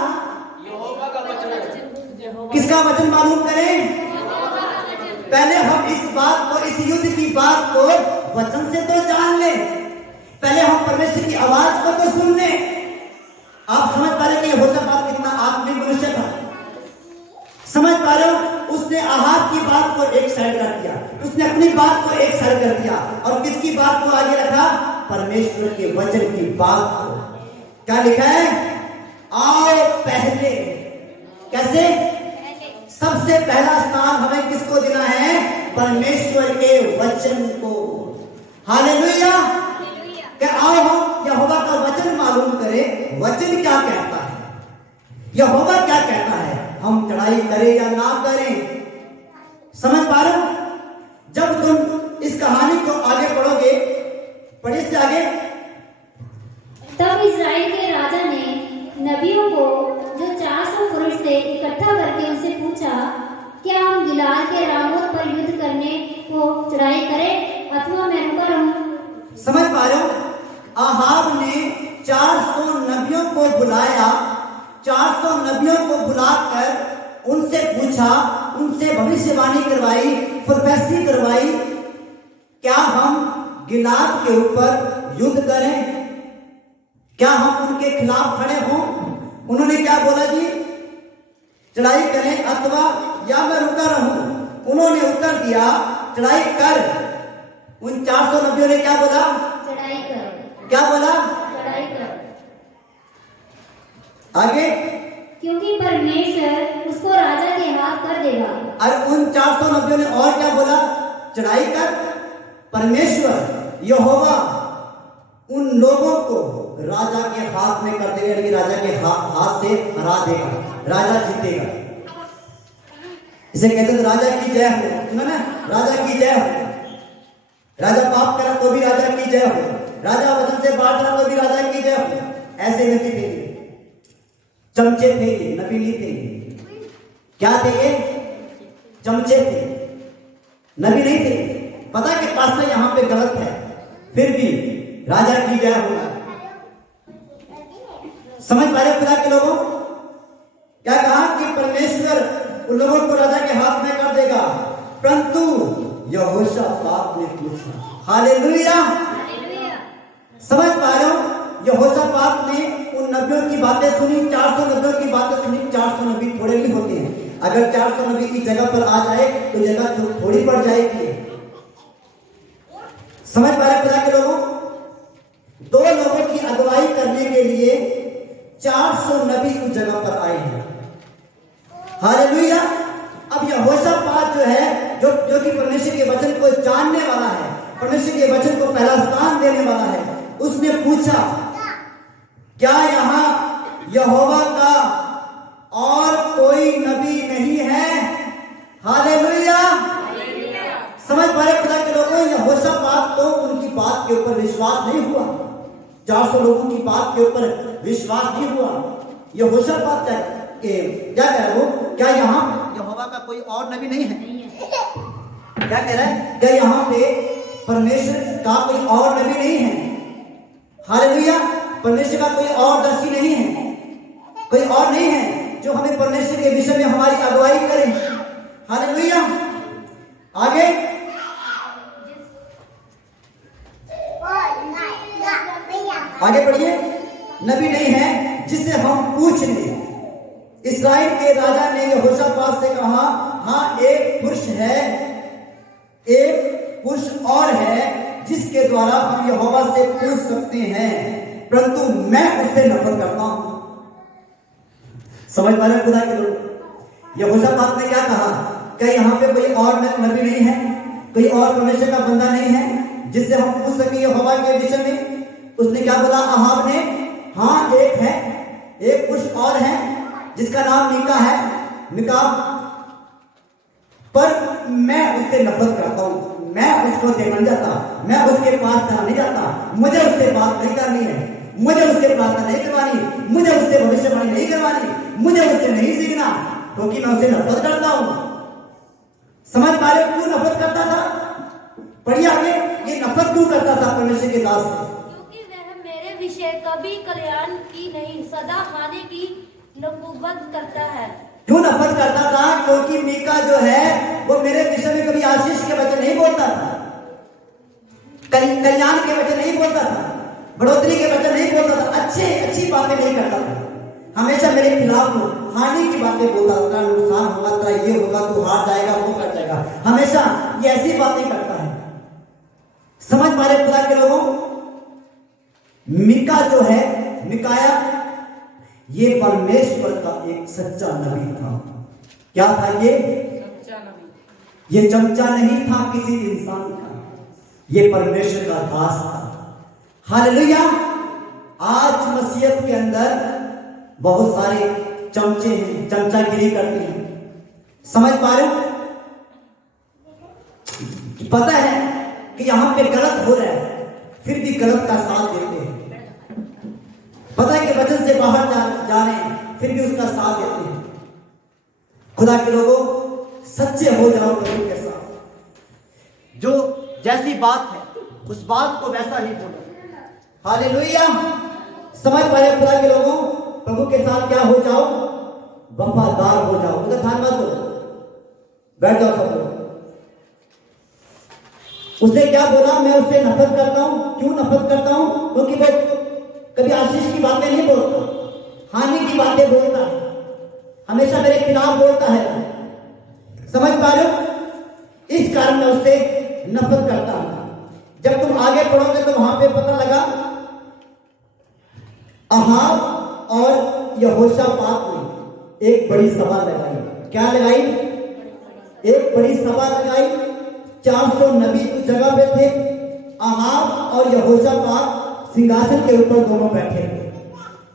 किसका वचन मालूम करें? पहले हम इस बात को, इस युद्ध की बात को वचन से तो जान ले, पहले हम परमेश्वर की आवाज को तो सुन ले। आप समझ पा रहे कि यहोशापात कितना आत्मिक मनुष्य था? समझ पा रहे हो? उसने आहाब की बात को एक साइड कर दिया, उसने अपनी बात को एक साइड कर दिया, और किसकी बात को आगे रखा? परमेश्वर के वचन की बात को। क्या लिखा है? आओ पहले, कैसे? सबसे पहला स्थान हमें किसको देना है? परमेश्वर के वचन को। हालेलुया। कि आओ हम यहोवा का वचन मालूम करें, वचन क्या कहता है, यहोवा क्या कहता है, हम चढ़ाई करें या ना करें। समझ पा रहे हो? जब तुम इस कहानी को आगे पढ़ोगे, पढ़े से आगे, तब इस्राएल के राजा ने नबियों को जो 400 पुरुष थे इकट्ठा करके उनसे पूछा, क्या हम गिलाद के रामोत पर युद्ध करने को चढ़ाई करें अथवा मैं रुका रहूं? समझ पा रहे हो? आहाब ने 400 नबियों को बुलाया, 400 नबियों को बुलाकर उनसे पूछा, उनसे भविष्यवाणी करवाई, प्रोफेसी करवाई, क्या हम गिलाद के ऊपर युद्ध करें, क्या हम उनके खिलाफ खड़े हों? उन्होंने क्या बोला जी? चढ़ाई करें अथवा या मैं रुका रहूं। उन्होंने उत्तर दिया, चढ़ाई कर। उन 400 नबियों ने क्या बोला? चढ़ाई कर। क्या बोला? चढ़ाई कर। आगे, क्योंकि परमेश्वर उसको राजा के हाथ कर देगा। और उन 400 नबियों ने और क्या बोला? चढ़ाई कर, परमेश्वर यहोवा उन लोगों को राजा के हाथ में कर देगा, यानी राजा के हाथ से हरा देगा, राजा जीतेगा। इसे कहते हैं राजा की जय हो, सुना ना? राजा की जय हो। राजा पाप करा तो भी राजा की जय हो, राजा वचन से बात करा तो भी राजा की जय हो। ऐसे नबी थे, चमचे थे, नबी थे। क्या थे ये? चमचे थे, नबी नहीं थे। पता कि पास्टर यहां पे गलत है, फिर भी राजा की जय हो। समझ पा रहे खुदा के लोगों? क्या कहा कि परमेश्वर उन लोगों को राजा के हाथ में कर देगा, परंतु यहोशापात ने पूछा। हालेलुया। समझ पा रहे हो? यहोशापात ने उन नबियों की बातें सुनी, 400 नबियों की बातें सुनी। 400 नबी थोड़े नहीं होते हैं, अगर 400 नबी की जगह पर आ जाए तो जगह थोड़ी बढ़ जाएगी। समझ पा रहे खुदा के लोगों? 2 लोगों की अगुवाई करने के लिए 400 नबी उस जगह पर आए हैं। हालेलुया। अब यहोशापात जो है, जो कि परमेश्वर के वचन को जानने वाला है, परमेश्वर के वचन को पहला स्थान देने वाला है, उसने पूछा, क्या यहाँ यहोवा का और कोई नबी नहीं है? हालेलुया। समझ पा रहे खुदा के लोगों? यहोशापात तो उनकी बात के ऊपर विश्वास नहीं हुआ, 400 लोगों की बात के ऊपर विश्वास नहीं हुआ। यहोशापात क्या कह रहा है वो? क्या यहाँ यहोवा का कोई और नबी नहीं है? क्या कह रहा है? क्या यहाँ पे परमेश्वर का कोई और नबी नहीं है? हालेलुया। परमेश्वर का कोई और दर्शी नहीं है, कोई और नहीं है जो हमें परमेश्वर के विषय में हमारी अगुवाई करे। हालेलुया। आगे आगे पढ़िए। नबी नहीं है जिससे हम पूछ लें। इस्राएल के राजा ने यहोशापात से कहा, हाँ एक पुरुष है, एक पुरुष और है जिसके द्वारा हम यहोवा से पूछ सकते हैं, परंतु मैं उससे नफरत करता हूं। समझ पा रहे खुदा के लोग? यहोशापात ने क्या कहा? क्या यहाँ पे कोई और नबी नहीं है, कोई और परमेश्वर का बंदा नहीं है जिससे हम पूछ सके यहोवा के विषय में? उसने क्या बोला अहाब ने? हाँ एक है, एक पुरुष और है जिसका नाम मीका है, मीका, पर मैं उससे नफरत करता हूं, मैं उसको देखने नहीं जाता, मैं उसके पास जाना नहीं जाता, मुझे उससे बात नहीं करनी है, मुझे उससे प्रार्थना नहीं करवानी, मुझे उससे भविष्यवाणी नहीं करवानी, मुझे उससे नहीं सीखना, क्योंकि मैं उससे नफरत करता हूं। समझ पा रहे क्यों नफरत करता था? पढ़िए आगे, ये नफरत क्यों करता था परमेश्वर के दास से? क्योंकि वह मेरे विषय कभी कल्याण की नहीं, सदा हानि की नबूवत करता है। क्यों नफरत करता था? क्योंकि मीका जो है वो मेरे विषय में कभी आशीष के वचन नहीं बोलता था, कल्याण के वचन नहीं बोलता था, बढ़ोतरी के वचन नहीं बोलता था, अच्छी बातें नहीं करता था, हमेशा मेरे खिलाफ हानि की बातें बोलता था, नुकसान होगा, तेरा ये होगा, तू हार जाएगा, वो कर जाएगा, हमेशा ये ऐसी बातें करता है। समझ पा रहे खुदा के लोगों? मीका जो है, मिकाया, ये परमेश्वर का एक सच्चा नबी था। क्या था ये? सच्चा नबी। ये चमचा नहीं था किसी इंसान का, ये परमेश्वर का दास था। हालेलुया। आज मसीहत के अंदर बहुत सारे चमचे हैं, चमचागिरी करते हैं। समझ पा रहे हो? पता है कि यहां पे गलत हो रहा है, फिर भी गलत का साथ देते हैं। पता है कि वचन से बाहर जा रहे हैं, फिर भी उसका साथ देते हैं। खुदा के लोगों, सच्चे हो जाओ प्रभु के साथ। जो जैसी बात है उस बात को वैसा ही बोलो। हालेलुया। समझ पा रहे खुदा के लोगों? प्रभु के साथ क्या हो जाओ? वफादार हो जाओ। उधर ध्यान मत दो, बैठ जाओ सब लोग। उसने क्या बोला? मैं उससे नफरत करता हूं। क्यों नफरत करता हूं? क्योंकि वो कभी आशीष की बातें नहीं बोलता, हानि की बातें बोलता है, हमेशा मेरे खिलाफ बोलता है। समझ पा रहे हो? इस कारण मैं उससे नफरत करता हूं। जब तुम आगे पढ़ोगे तो वहां पे पता लगा अहाब और यहोशापात ने एक बड़ी सभा लगाई। क्या लगाई? एक बड़ी सभा लगाई। 400 नबी उस जगह पे थे। अहाब और यहोशापात सिंहासन के ऊपर दोनों बैठे थे,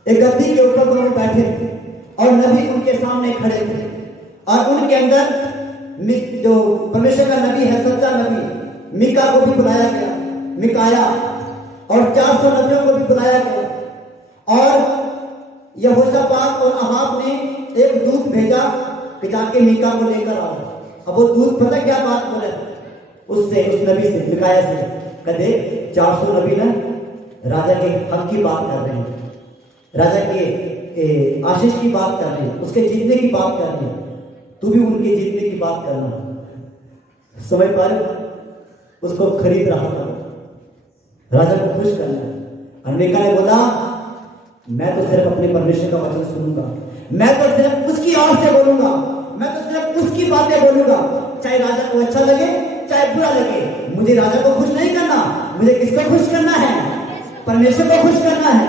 एक गद्दी के ऊपर दोनों बैठे थे, और नबी उनके सामने खड़े थे। और उनके अंदर जो परमेश्वर का नबी है, सच्चा नबी, मीका को भी बुलाया गया, मिकाया, और 400 नबियों को भी बुलाया गया। और यहोशापात और अहाब ने एक दूत भेजा कि जाके मीका को लेकर आओ। अब वो दूत पता क्या बात बोले उससे, उस नबी से, मिकाया से, कहते 400 नबी ना राजा के हक की बात कर रहे हैं, राजा के आशीष की बात कर रहे हैं, उसके जीतने की बात कर रहे हैं, तू भी उनके जीतने की बात करना। समझ पा रहे? उसको खरीद रहा था, राजा को खुश करना। अमेरिका ने बोला मैं तो सिर्फ अपने परमेश्वर का वचन सुनूंगा, मैं तो सिर्फ उसकी ओर से बोलूंगा, मैं तो सिर्फ उसकी बातें बोलूंगा, चाहे राजा को अच्छा लगे चाहे बुरा लगे, मुझे राजा को खुश नहीं करना, मुझे किसको खुश करना है? परमेश्वर को खुश करना है।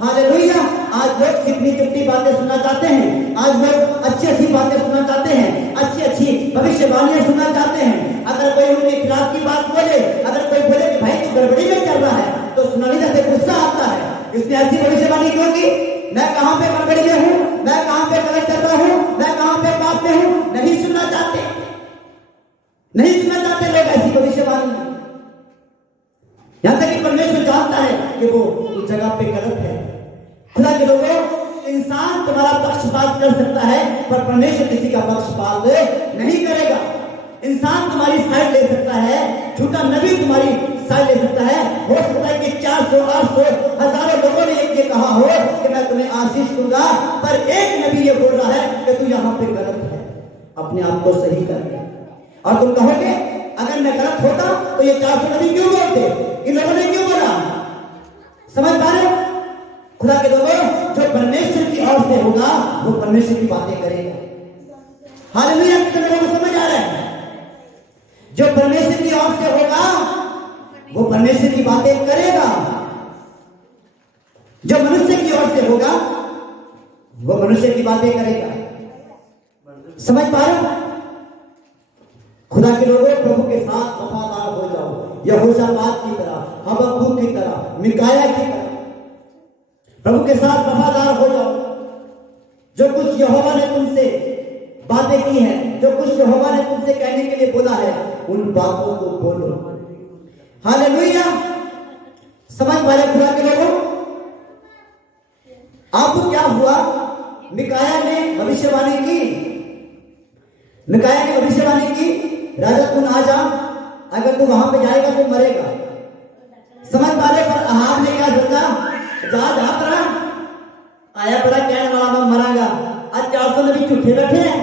हालेलुया। आज लोग चिकनी चिकनी बातें सुनना चाहते हैं, आज लोग अच्छी अच्छी बातें सुनना चाहते हैं, अच्छी अच्छी भविष्यवाणियां सुनना चाहते हैं। अगर कोई उनके खिलाफ की बात बोले, अगर कोई बोले कि भाई तू गड़बड़ी में चल रहा है, तो सुना नहीं जाते, गुस्सा आता है। इसने ऐसी भविष्यवाणी क्यों की? मैं कहां पे गड़बड़ी में हूं, मैं कहां पे गलत चल रहा हूं, मैं कहां पे पाप में हूं? नहीं सुनना चाहते, नहीं सुनना चाहते लोग ऐसी भविष्यवाणी। यहां तक कि परमेश्वर जानता है कि वो उस जगह पे गलत है। खुदा के लोगों, इंसान तुम्हारा पक्षपात कर सकता है, पर परमेश्वर किसी का पक्षपात नहीं करेगा। इंसान तुम्हारी साइड ले सकता है, झूठा नबी तुम्हारी साइड ले सकता है। हो सकता है कि 400, 800, हजारों लोगों ने ये कहा हो कि मैं तुम्हें आशीष दूंगा, पर एक नबी ये बोल रहा है कि तू यहाँ पे गलत है, अपने आप को सही कर। और तुम कहोगे अगर मैं गलत होता तो ये 400 नबी क्यों बोलते, इन लोगों ने क्यों बोला? समझ पा रहे? खुदा के लोगों, जो परमेश्वर की ओर से होगा वो परमेश्वर की बातें करेगा। हालेलुया, कितने लोगों को समझ आ रहा है? जो परमेश्वर की ओर से होगा वो परमेश्वर की बातें करेगा, जो मनुष्य की ओर से होगा वो मनुष्य की बातें करेगा। समझ पा रहे? खुदा के लोगों, प्रभु के साथ वफादार हो जाओ, यहोशापात की तरह, हबक्कूक की तरह, मिकाया की तरह प्रभु के साथ वफादार हो जाओ। जो कुछ यहोवा ने तुमसे बातें की है, जो कुछ यहोवा ने तुमसे कहने के लिए बोला है, उन बातों को बोलो। हालेलुया, समझ पाए खुदा के लोगों? आपको क्या हुआ? मिकाया ने भविष्यवाणी की, मिकाया ने भविष्यवाणी की, राजा तू ना जा, अगर तू वहां पे जाएगा तो मरेगा। समझ पा रहे? पर अहाब ने क्या सोचा? जा पड़ा आया पड़ा कहने वाला मैं मरांगा। आज 400 नबी झूठे बैठे हैं,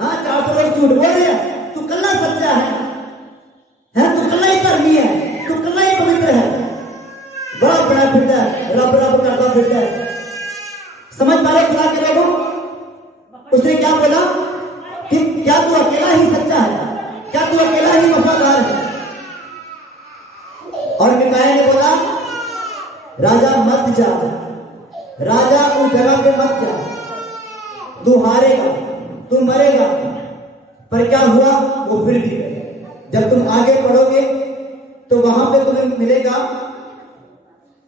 हाँ 400 लोग झूठ बोल रहे हैं, तू कल्ला सच्चा है, तू कल्ला ही धर्मी है, तू कल्ला ही पवित्र है, बड़ा बड़ा फिरता है, रब रब करता फिरता है। समझ पा रहे खुदा के लोगों? उसने क्या बोला कि क्या तू अकेला ही सच्चा है, क्या तू अकेला ही वफादार है? और मिकाया ने बोला राजा मत जा, राजा उस जगह पे मत जा, तू हारेगा, तू मरेगा। पर क्या हुआ? वो फिर भी गए। जब तुम आगे पढ़ोगे तो वहां पे तुम्हें मिलेगा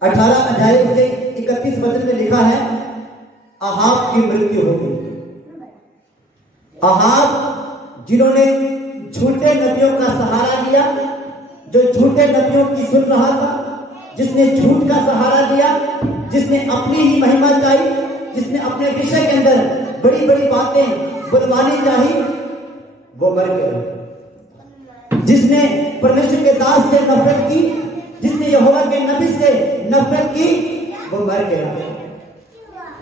18 अध्याय से 31 वचन में लिखा है अहाब की मृत्यु हो गई। अहाब जिन्होंने झूठे नबियों का सहारा लिया, जो झूठे नबियों की सुन रहा था, जिसने झूठ का सहारा दिया, जिसने अपनी ही महिमा चाही, जिसने अपने विषय के अंदर बड़ी बड़ी बातें बुलवानी चाही, वो मर गया। जिसने परमेश्वर के दास से नफरत की, जिसने यहोवा के नबी से नफरत की, वो मर गया।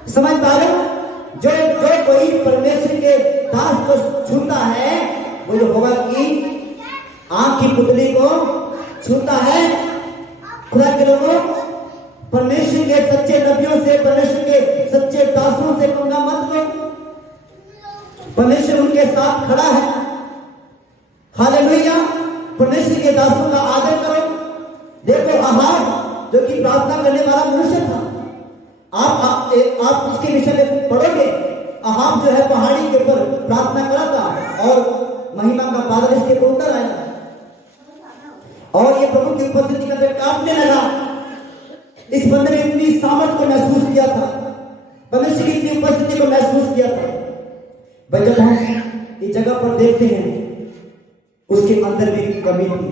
समझ पा रहे? जो कोई परमेश्वर के दास को छूता है वो यहोवा की आंख की पुतली को छूता है। खुदा के लोगों, परमेश्वर के सच्चे नबियों से, परमेश्वर के सच्चे दासों से पंगा मत लो। परमेश्वर उनके साथ खड़ा है। हालेलुया, परमेश्वर के दासों का आदर करो। देखो अहाब जो कि प्रार्थना करने वाला मनुष्य था, आप इसके विषय में पढ़ोगे। अहाब जो है पहाड़ी के ऊपर प्रार्थना करा था और महिमा का बादल इसके ऊपर उतर आया और ये प्रभु की उपस्थिति के अंदर कांपने लगा। इस बंदे ने इतनी सामर्थ को महसूस किया था, परमेश्वर की इतनी उपस्थिति को महसूस किया था। भाई जब हम इस जगह पर देखते हैं उसके अंदर भी कमी थी,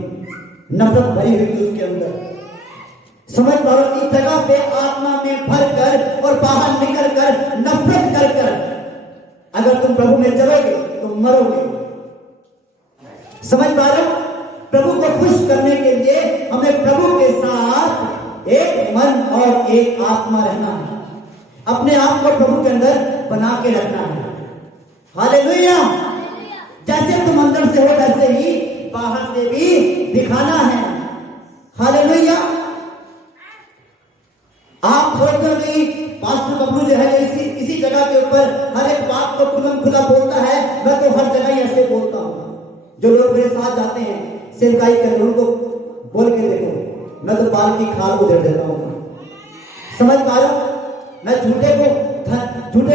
नफरत भरी हुई थी उसके अंदर। समझ पा रहे? इस जगह पे आत्मा में भर कर और बाहर निकल कर नफरत कर कर अगर तुम प्रभु में चलोगे तो मरोगे। समझ पा रहे? प्रभु को खुश करने के लिए हमें प्रभु के साथ एक मन और एक आत्मा रहना है, अपने आप को प्रभु के अंदर बना के रखना है। हालेलुया, जैसे तुम अंदर से हो वैसे ही बाहर से भी दिखाना है। हालेलुया, आप सोचते हो कि पास्टर बबलू जो है इसी जगह के ऊपर हर एक बात को खुलम खुला बोलता है, मैं तो हर जगह ही ऐसे बोलता हूं। जो लोग मेरे साथ जाते हैं सेवकाई करके, उनको बोल के देखो, मैं तो बाल की खाल उधेड़ देता हूं। समझ पा रहे? मैं झूठे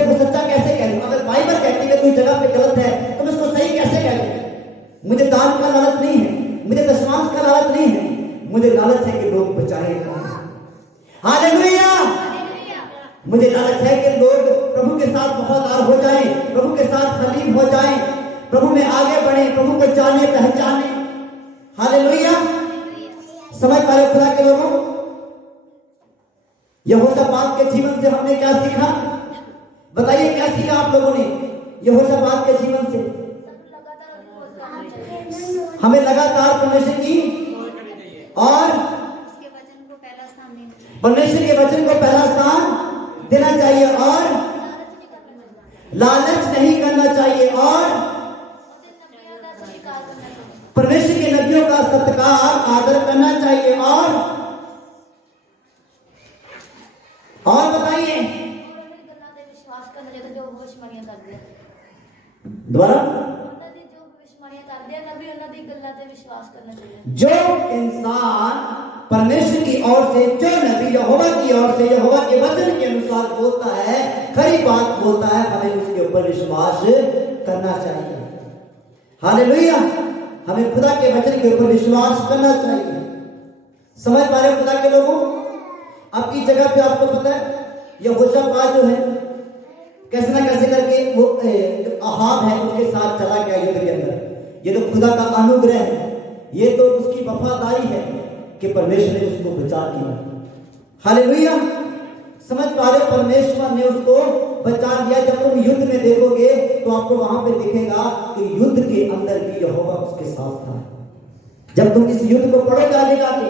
को सच्चा कैसे कह लूं? अगर बाइबल कहती है कोई जगह पे गलत है तो मैं उसको सही कैसे कह लूं? मुझे दान का लालच नहीं है, मुझे दशमांश का लालच नहीं है, मुझे लालच है कि लोग बचाए जाएं। हालेलुया, मुझे लालच है कि लोग प्रभु के साथ वफादार हो जाएं, प्रभु के साथ खलील हो जाएं, प्रभु में आगे बढ़े, प्रभु को जाने पहचाने। हालेलुया, समझ पा रहे खुदा के लोगों? यहोशापात के जीवन से हमने क्या सीखा? बताइए क्या सीखा आप लोगों ने यहोशापात के जीवन से? हमें लगातार परमेश्वर की और उसके वचन को पहला स्थान देना चाहिए। परमेश्वर के वचन को पहला स्थान देना चाहिए और लालच नहीं करना चाहिए और परमेश्वर के नबियों का सत्कार आदर करना चाहिए और बताइए विश्वास करना चाहिए जो भविष्यवाणियां करते हैं। दोबारा ਉਹਨਾਂ ਦੀ ਜੋ ਭਵਿੱਖਬਾਣੀਆਂ ਕਰਦੇ ਆ ਨਬੀ ਉਹਨਾਂ ਦੀ ਗੱਲਾਂ ਤੇ ਵਿਸ਼ਵਾਸ ਕਰਨਾ ਚਾਹੀਦਾ। जो इंसान परमेश्वर की ओर से, जो नबी यहोवा की ओर से यहोवा के वचन के अनुसार बोलता है, खरी बात बोलता है, हमें उसके ऊपर विश्वास करना चाहिए। हालेलुया। हमें खुदा के वचन के ऊपर विश्वास करना चाहिए। समझ पा रहे हो खुदा के लोगों? आपकी जगह पे आपको पता है यहोशापात जो है कैसे ना कैसे करके वो अहाब है उसके साथ चला गया युद्ध के अंदर। ये तो खुदा का अनुग्रह है, ये तो उसकी वफादारी है कि परमेश्वर ने उसको बचा लिया। हालेलुया। समझ पा रहे, परमेश्वर ने उसको बचा लिया। जब तुम युद्ध में देखोगे तो आपको वहां पे दिखेगा कि युद्ध के अंदर भी यहोवा उसके साथ था। जब तुम इस युद्ध को पढ़ोगे आगे जाके,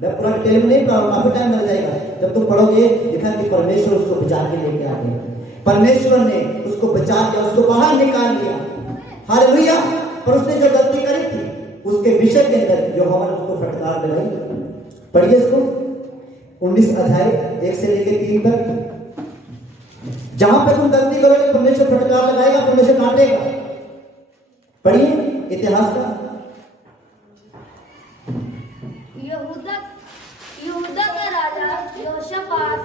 मैं पूरा डिटेल में नहीं पढ़ाऊंगा, काफी टाइम लग जाएगा। जब तुम पढ़ोगे देखा कि परमेश्वर उसको बचा के लेके आ गए, परमेश्वर ने उसको बचा लिया, उसको बाहर निकाल लिया। हालेलुया। पर उसने जो गलती करी थी उसके विषय के अंदर यहोवा ने उसको फटकार लगाई। पढ़िए इसको 19 अध्याय 1 से लेकर 3 तक। जहां पे तुम गलती करोगे परमेश्वर फटकार लगाएगा, परमेश्वर काटेगा। पढ़िए इतिहास का। यहूदा का राजा यहोशापात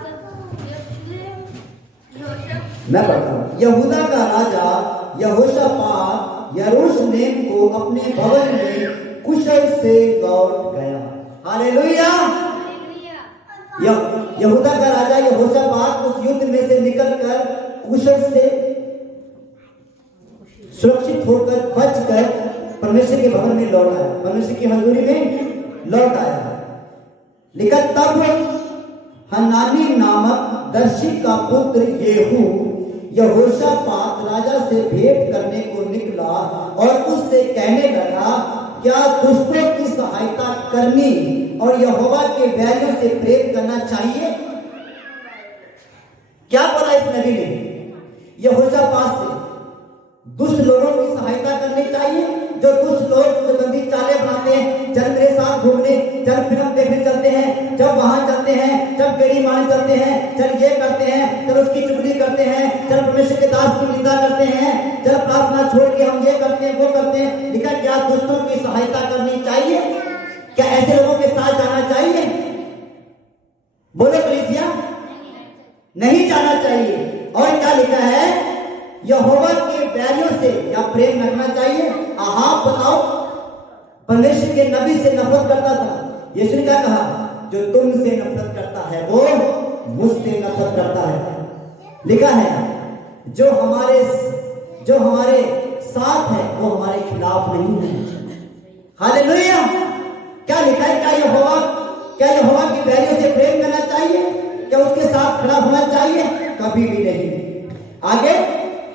मैं पढ़ता हूं। यहूदा का राजा यहोशापात यरूशलेम को अपने भवन में कुशल से लौट गया। हालेलुया। यहूदा का राजा यहोशापात उस युद्ध में से निकलकर कुशल से सुरक्षित होकर बचकर परमेश्वर के भवन में लौट आया, परमेश्वर की हजूरी में लौट आया। लिखा तब हनानी नामक दर्शी का पुत्र येहू यहोशापात राजा से भेंट करने को निकला और उससे कहने लगा, क्या दुष्टों की सहायता करनी और यहोवा के बैरियों से प्रेम करना चाहिए? क्या बोला इस नबी ने यहोशापात से? दुष्ट लोगों की सहायता करनी चाहिए। जो दुष्ट लोग जो गंदी चालें बनाते हैं, जब मेरे साथ घूमने, जब फिल्म देखने चलते हैं, जब वहां चलते हैं, जब गेड़ी मारने चलते हैं, जब ये करते हैं, जब उसकी चुगली करते हैं, जब परमेश्वर के दास की निंदा करते हैं, जब प्रार्थना छोड़ के हम ये करते हैं वो करते हैं। लिखा क्या दुष्टों की सहायता करनी चाहिए? क्या ऐसे लोगों के साथ जाना चाहिए? बोलो कलीसिया, नहीं जाना चाहिए। और क्या लिखा है? यहोवा के बैरियों से या प्रेम रखना चाहिए। आप बताओ, परमेश्वर के नबी से नफरत करता था। यीशु ने क्या कहा? जो तुमसे नफरत करता है वो मुझसे नफरत करता है। लिखा है जो हमारे साथ है वो हमारे खिलाफ नहीं है। हालेलुया। क्या लिखा है? क्या यहोवा की बैरियों से प्रेम करना चाहिए? क्या उसके साथ खड़ा होना चाहिए? कभी भी नहीं। आगे,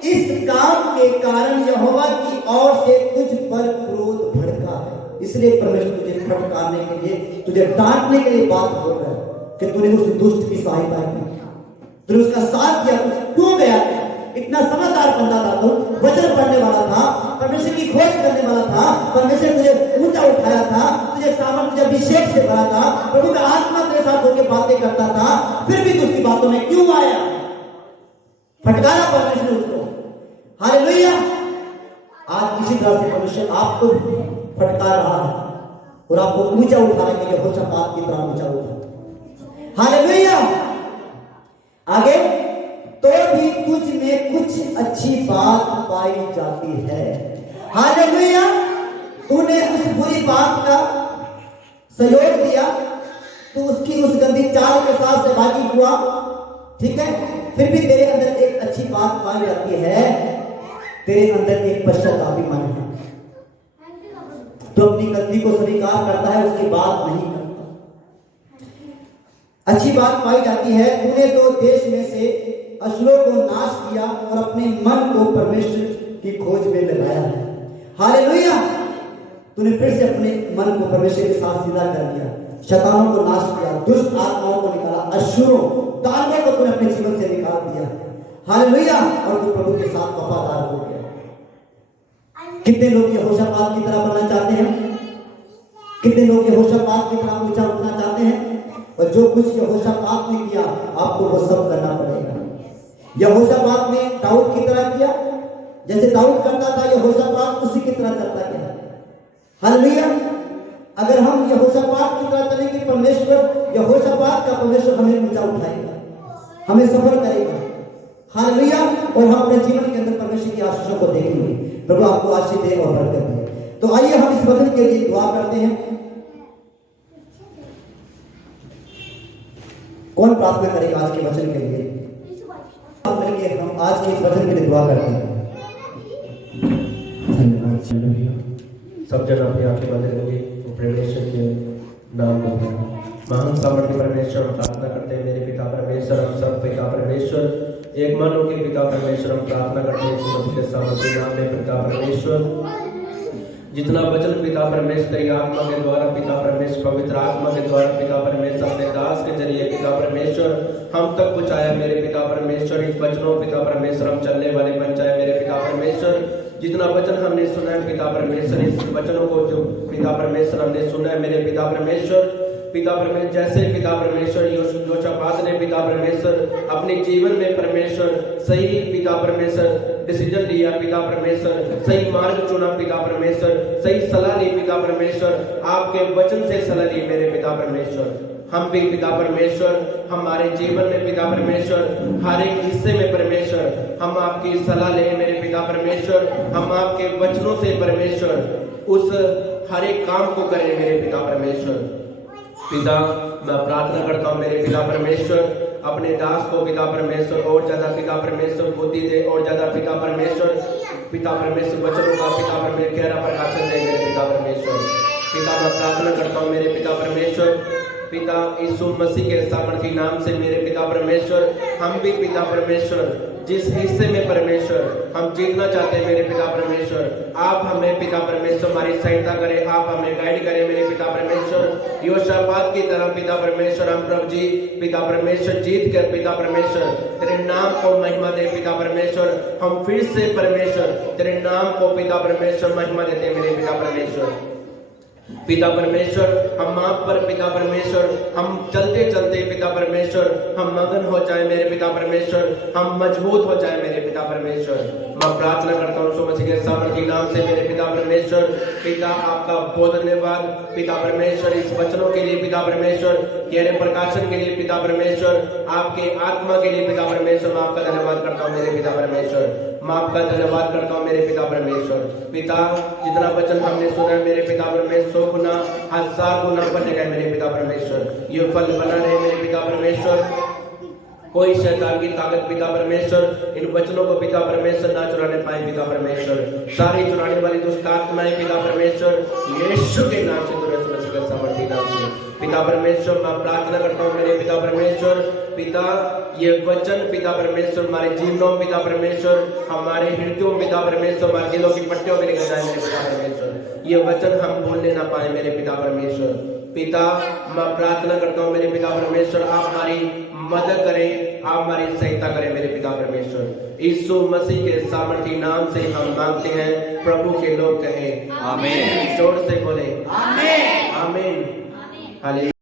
इस काम के कारण यहोवा की ओर से तुझ पर क्रोध भड़का है, इसलिए परमेश्वर तुझे फटकारने के लिए, तुझे डांटने के लिए बात बोल रहा है कि तूने उस दुष्ट की सहायता की, तूने उसका साथ दिया। क्यों गया? इतना समझदार बंदा था तू, वचन पढ़ने वाला था, परमेश्वर की खोज करने वाला था, परमेश्वर तुझे ऊंचा उठाया था, तुझे सामर्थ, तुझे अभिषेक से भरा था, प्रभु का आत्मा तेरे साथ होकर बातें करता था, फिर भी तू उसकी बातों में क्यों आया? फटकारा परमेश्वर उसको। हालेलुया। आज इसी तरह से परमेश्वर आपको फटकार रहा है और आपको ऊंचा उठाने के लिए यहोशापात की तरह ऊंचा उठा। हालेलुया। आगे, तो भी तुझ में कुछ अच्छी बात पाई जाती है। हालेलुया। तूने उस बुरी बात का सहयोग दिया, तू उसकी उस गंदी चाल के साथ सहभागी हुआ, ठीक है, फिर भी तेरे अंदर एक अच्छी बात पाई जाती है, तेरे अंदर एक पश्चातापी मन है। तो अपनी गलती को स्वीकार करता है, उसकी बात नहीं करता। अच्छी बात पाई जाती है, तूने तो देश में से असुरों को नाश किया और अपने मन को परमेश्वर की खोज में लगाया है। हालेलुया। तूने फिर से अपने मन को परमेश्वर के साथ सीधा कर दिया, शैतानों को नाश किया, दुष्ट आत्माओं को निकाला, असुरों दानवों को तूने अपने जीवन से निकाल दिया। हालेलुया। और तू प्रभु के साथ वफादार हो गया। कितने लोग यहोशापात की तरह बनना चाहते हैं? कितने लोग यहोशापात की तरह ऊंचा उठना चाहते हैं? और जो कुछ यहोशापात ने किया आपको वो सब करना पड़ेगा। यहोशापात ने दाऊद की तरह किया, जैसे दाऊद करता था यहोशापात उसी की तरह करता गया। हालेलुया। अगर हम यहोशापात की तरह चलेंगे, परमेश्वर यहोशापात का परमेश्वर हमें ऊंचा उठाएगा, हमें सफल करेगा। हालेलुया। और हम अपने जीवन के अंदर परमेश्वर की आशीषों को देखेंगे। प्रभु आपको आशीष दे और बरकत दे। तो आइए हम इस वचन के लिए दुआ करते हैं। कौन प्रार्थना करेगा आज के वचन के लिए? आप मिलके हम आज के इस वचन के लिए दुआ करते हैं। सब जन अपने आंखें बंद करेंगे, परमेश्वर के नाम को महान सामर्थ्य परमेश्वर हम प्रार्थना करते हैं। मेरे पिता परमेश्वर, हम सब पिता परमेश्वर एक मन होकर पिता परमेश्वर हम प्रार्थना करते हैं के सामर्थ्य नाम में पिता परमेश्वर। जितना वचन पिता परमेश्वर तेरी आत्मा के द्वारा पिता परमेश्वर पवित्र आत्मा के द्वारा पिता परमेश्वर अपने दास के जरिए पिता परमेश्वर हम तक पहुंचाया मेरे पिता परमेश्वर, इस वचनों पिता परमेश्वर हम चलने वाले बन जाए मेरे पिता परमेश्वर। जितना वचन हमने सुना है पिता परमेश्वर, इस वचनों को जो पिता परमेश्वर हमने सुना है मेरे पिता परमेश्वर, जैसे पिता परमेश्वर योशापात ने पिता परमेश्वर अपने जीवन में परमेश्वर सही पिता परमेश्वर डिसीजन लिया पिता परमेश्वर, सही मार्ग चुना पिता परमेश्वर, सही सलाह ली पिता परमेश्वर, आपके वचन से सलाह ली मेरे पिता परमेश्वर। हम भी पिता परमेश्वर हमारे जीवन में पिता परमेश्वर हर एक हिस्से में परमेश्वर हम आपकी सलाह लें मेरे पिता परमेश्वर, हम आपके वचनों से परमेश्वर उस हर एक काम को करें मेरे पिता परमेश्वर। पिता मैं प्रार्थना करता हूँ मेरे पिता परमेश्वर, अपने दास को पिता परमेश्वर और ज्यादा पिता परमेश्वर बुद्धि दे, और ज्यादा पिता परमेश्वर वचनों का पिता परमेश्वर गहरा प्रकाशन दे मेरे पिता परमेश्वर। पिता मैं प्रार्थना करता हूँ मेरे पिता परमेश्वर, पिता यीशु मसीह के सामर्थी नाम से मेरे पिता परमेश्वर हम भी पिता परमेश्वर जिस हिस्से में परमेश्वर हम जीतना चाहते हैं मेरे पिता परमेश्वर, आप हमें पिता परमेश्वर हमारी सहायता करें, आप हमें गाइड करें मेरे पिता परमेश्वर। योशापात की तरह पिता परमेश्वर हम प्रभु जी पिता परमेश्वर जीत कर पिता परमेश्वर तेरे नाम को महिमा दे पिता परमेश्वर। हम फिर से परमेश्वर तेरे नाम को पिता परमेश्वर महिमा देते मेरे पिता परमेश्वर। पिता परमेश्वर हम आप पर पिता परमेश्वर हम चलते चलते पिता परमेश्वर हम मगन हो जाए मेरे पिता परमेश्वर, हम मजबूत हो जाए मेरे पिता परमेश्वर। मैं प्रार्थना करता हूँ मसीह के सामर्थी नाम से मेरे पिता परमेश्वर। पिता आपका बहुत धन्यवाद पिता परमेश्वर इस वचनों के लिए पिता परमेश्वर, गहरे प्रकाशन के लिए पिता परमेश्वर, आपके आत्मा के लिए पिता परमेश्वर। मैं आपका धन्यवाद करता हूँ मेरे पिता परमेश्वर, मैं आपका धन्यवाद करता हूँ मेरे पिता परमेश्वर। पिता जितना वचन हमने सुना है मेरे पिता परमेश्वर 100 गुना 1000 गुना बनेगा मेरे पिता परमेश्वर, ये फल बना रहे मेरे पिता परमेश्वर। कोई शैतान की ताकत पिता परमेश्वर इन वचनों को पिता परमेश्वर ना चुराने पाए पिता परमेश्वर। सारी चुराने वाली दुष्ट आत्माएं पिता परमेश्वर यीशु के नाम से सामर्थ्य नाम से पिता परमेश्वर मैं प्रार्थना करता हूँ मेरे पिता परमेश्वर। पिता ये वचन पिता परमेश्वर हमारे जीवनों पिता परमेश्वर, हमारे हृदयों पिता परमेश्वर, हमारे दिलों की पट्टियों में निकल जाए मेरे पिता परमेश्वर। ये वचन हम बोलने ना पाए मेरे पिता परमेश्वर। पिता मैं प्रार्थना करता हूँ मेरे पिता परमेश्वर आप हमारी मदद करें, आप हमारी सहायता करें मेरे पिता परमेश्वर। यीशु मसीह के सामर्थी नाम से हम मांगते हैं, प्रभु के लोग कहें आमीन, जोर से बोले आमीन आमीन। हालेलुया।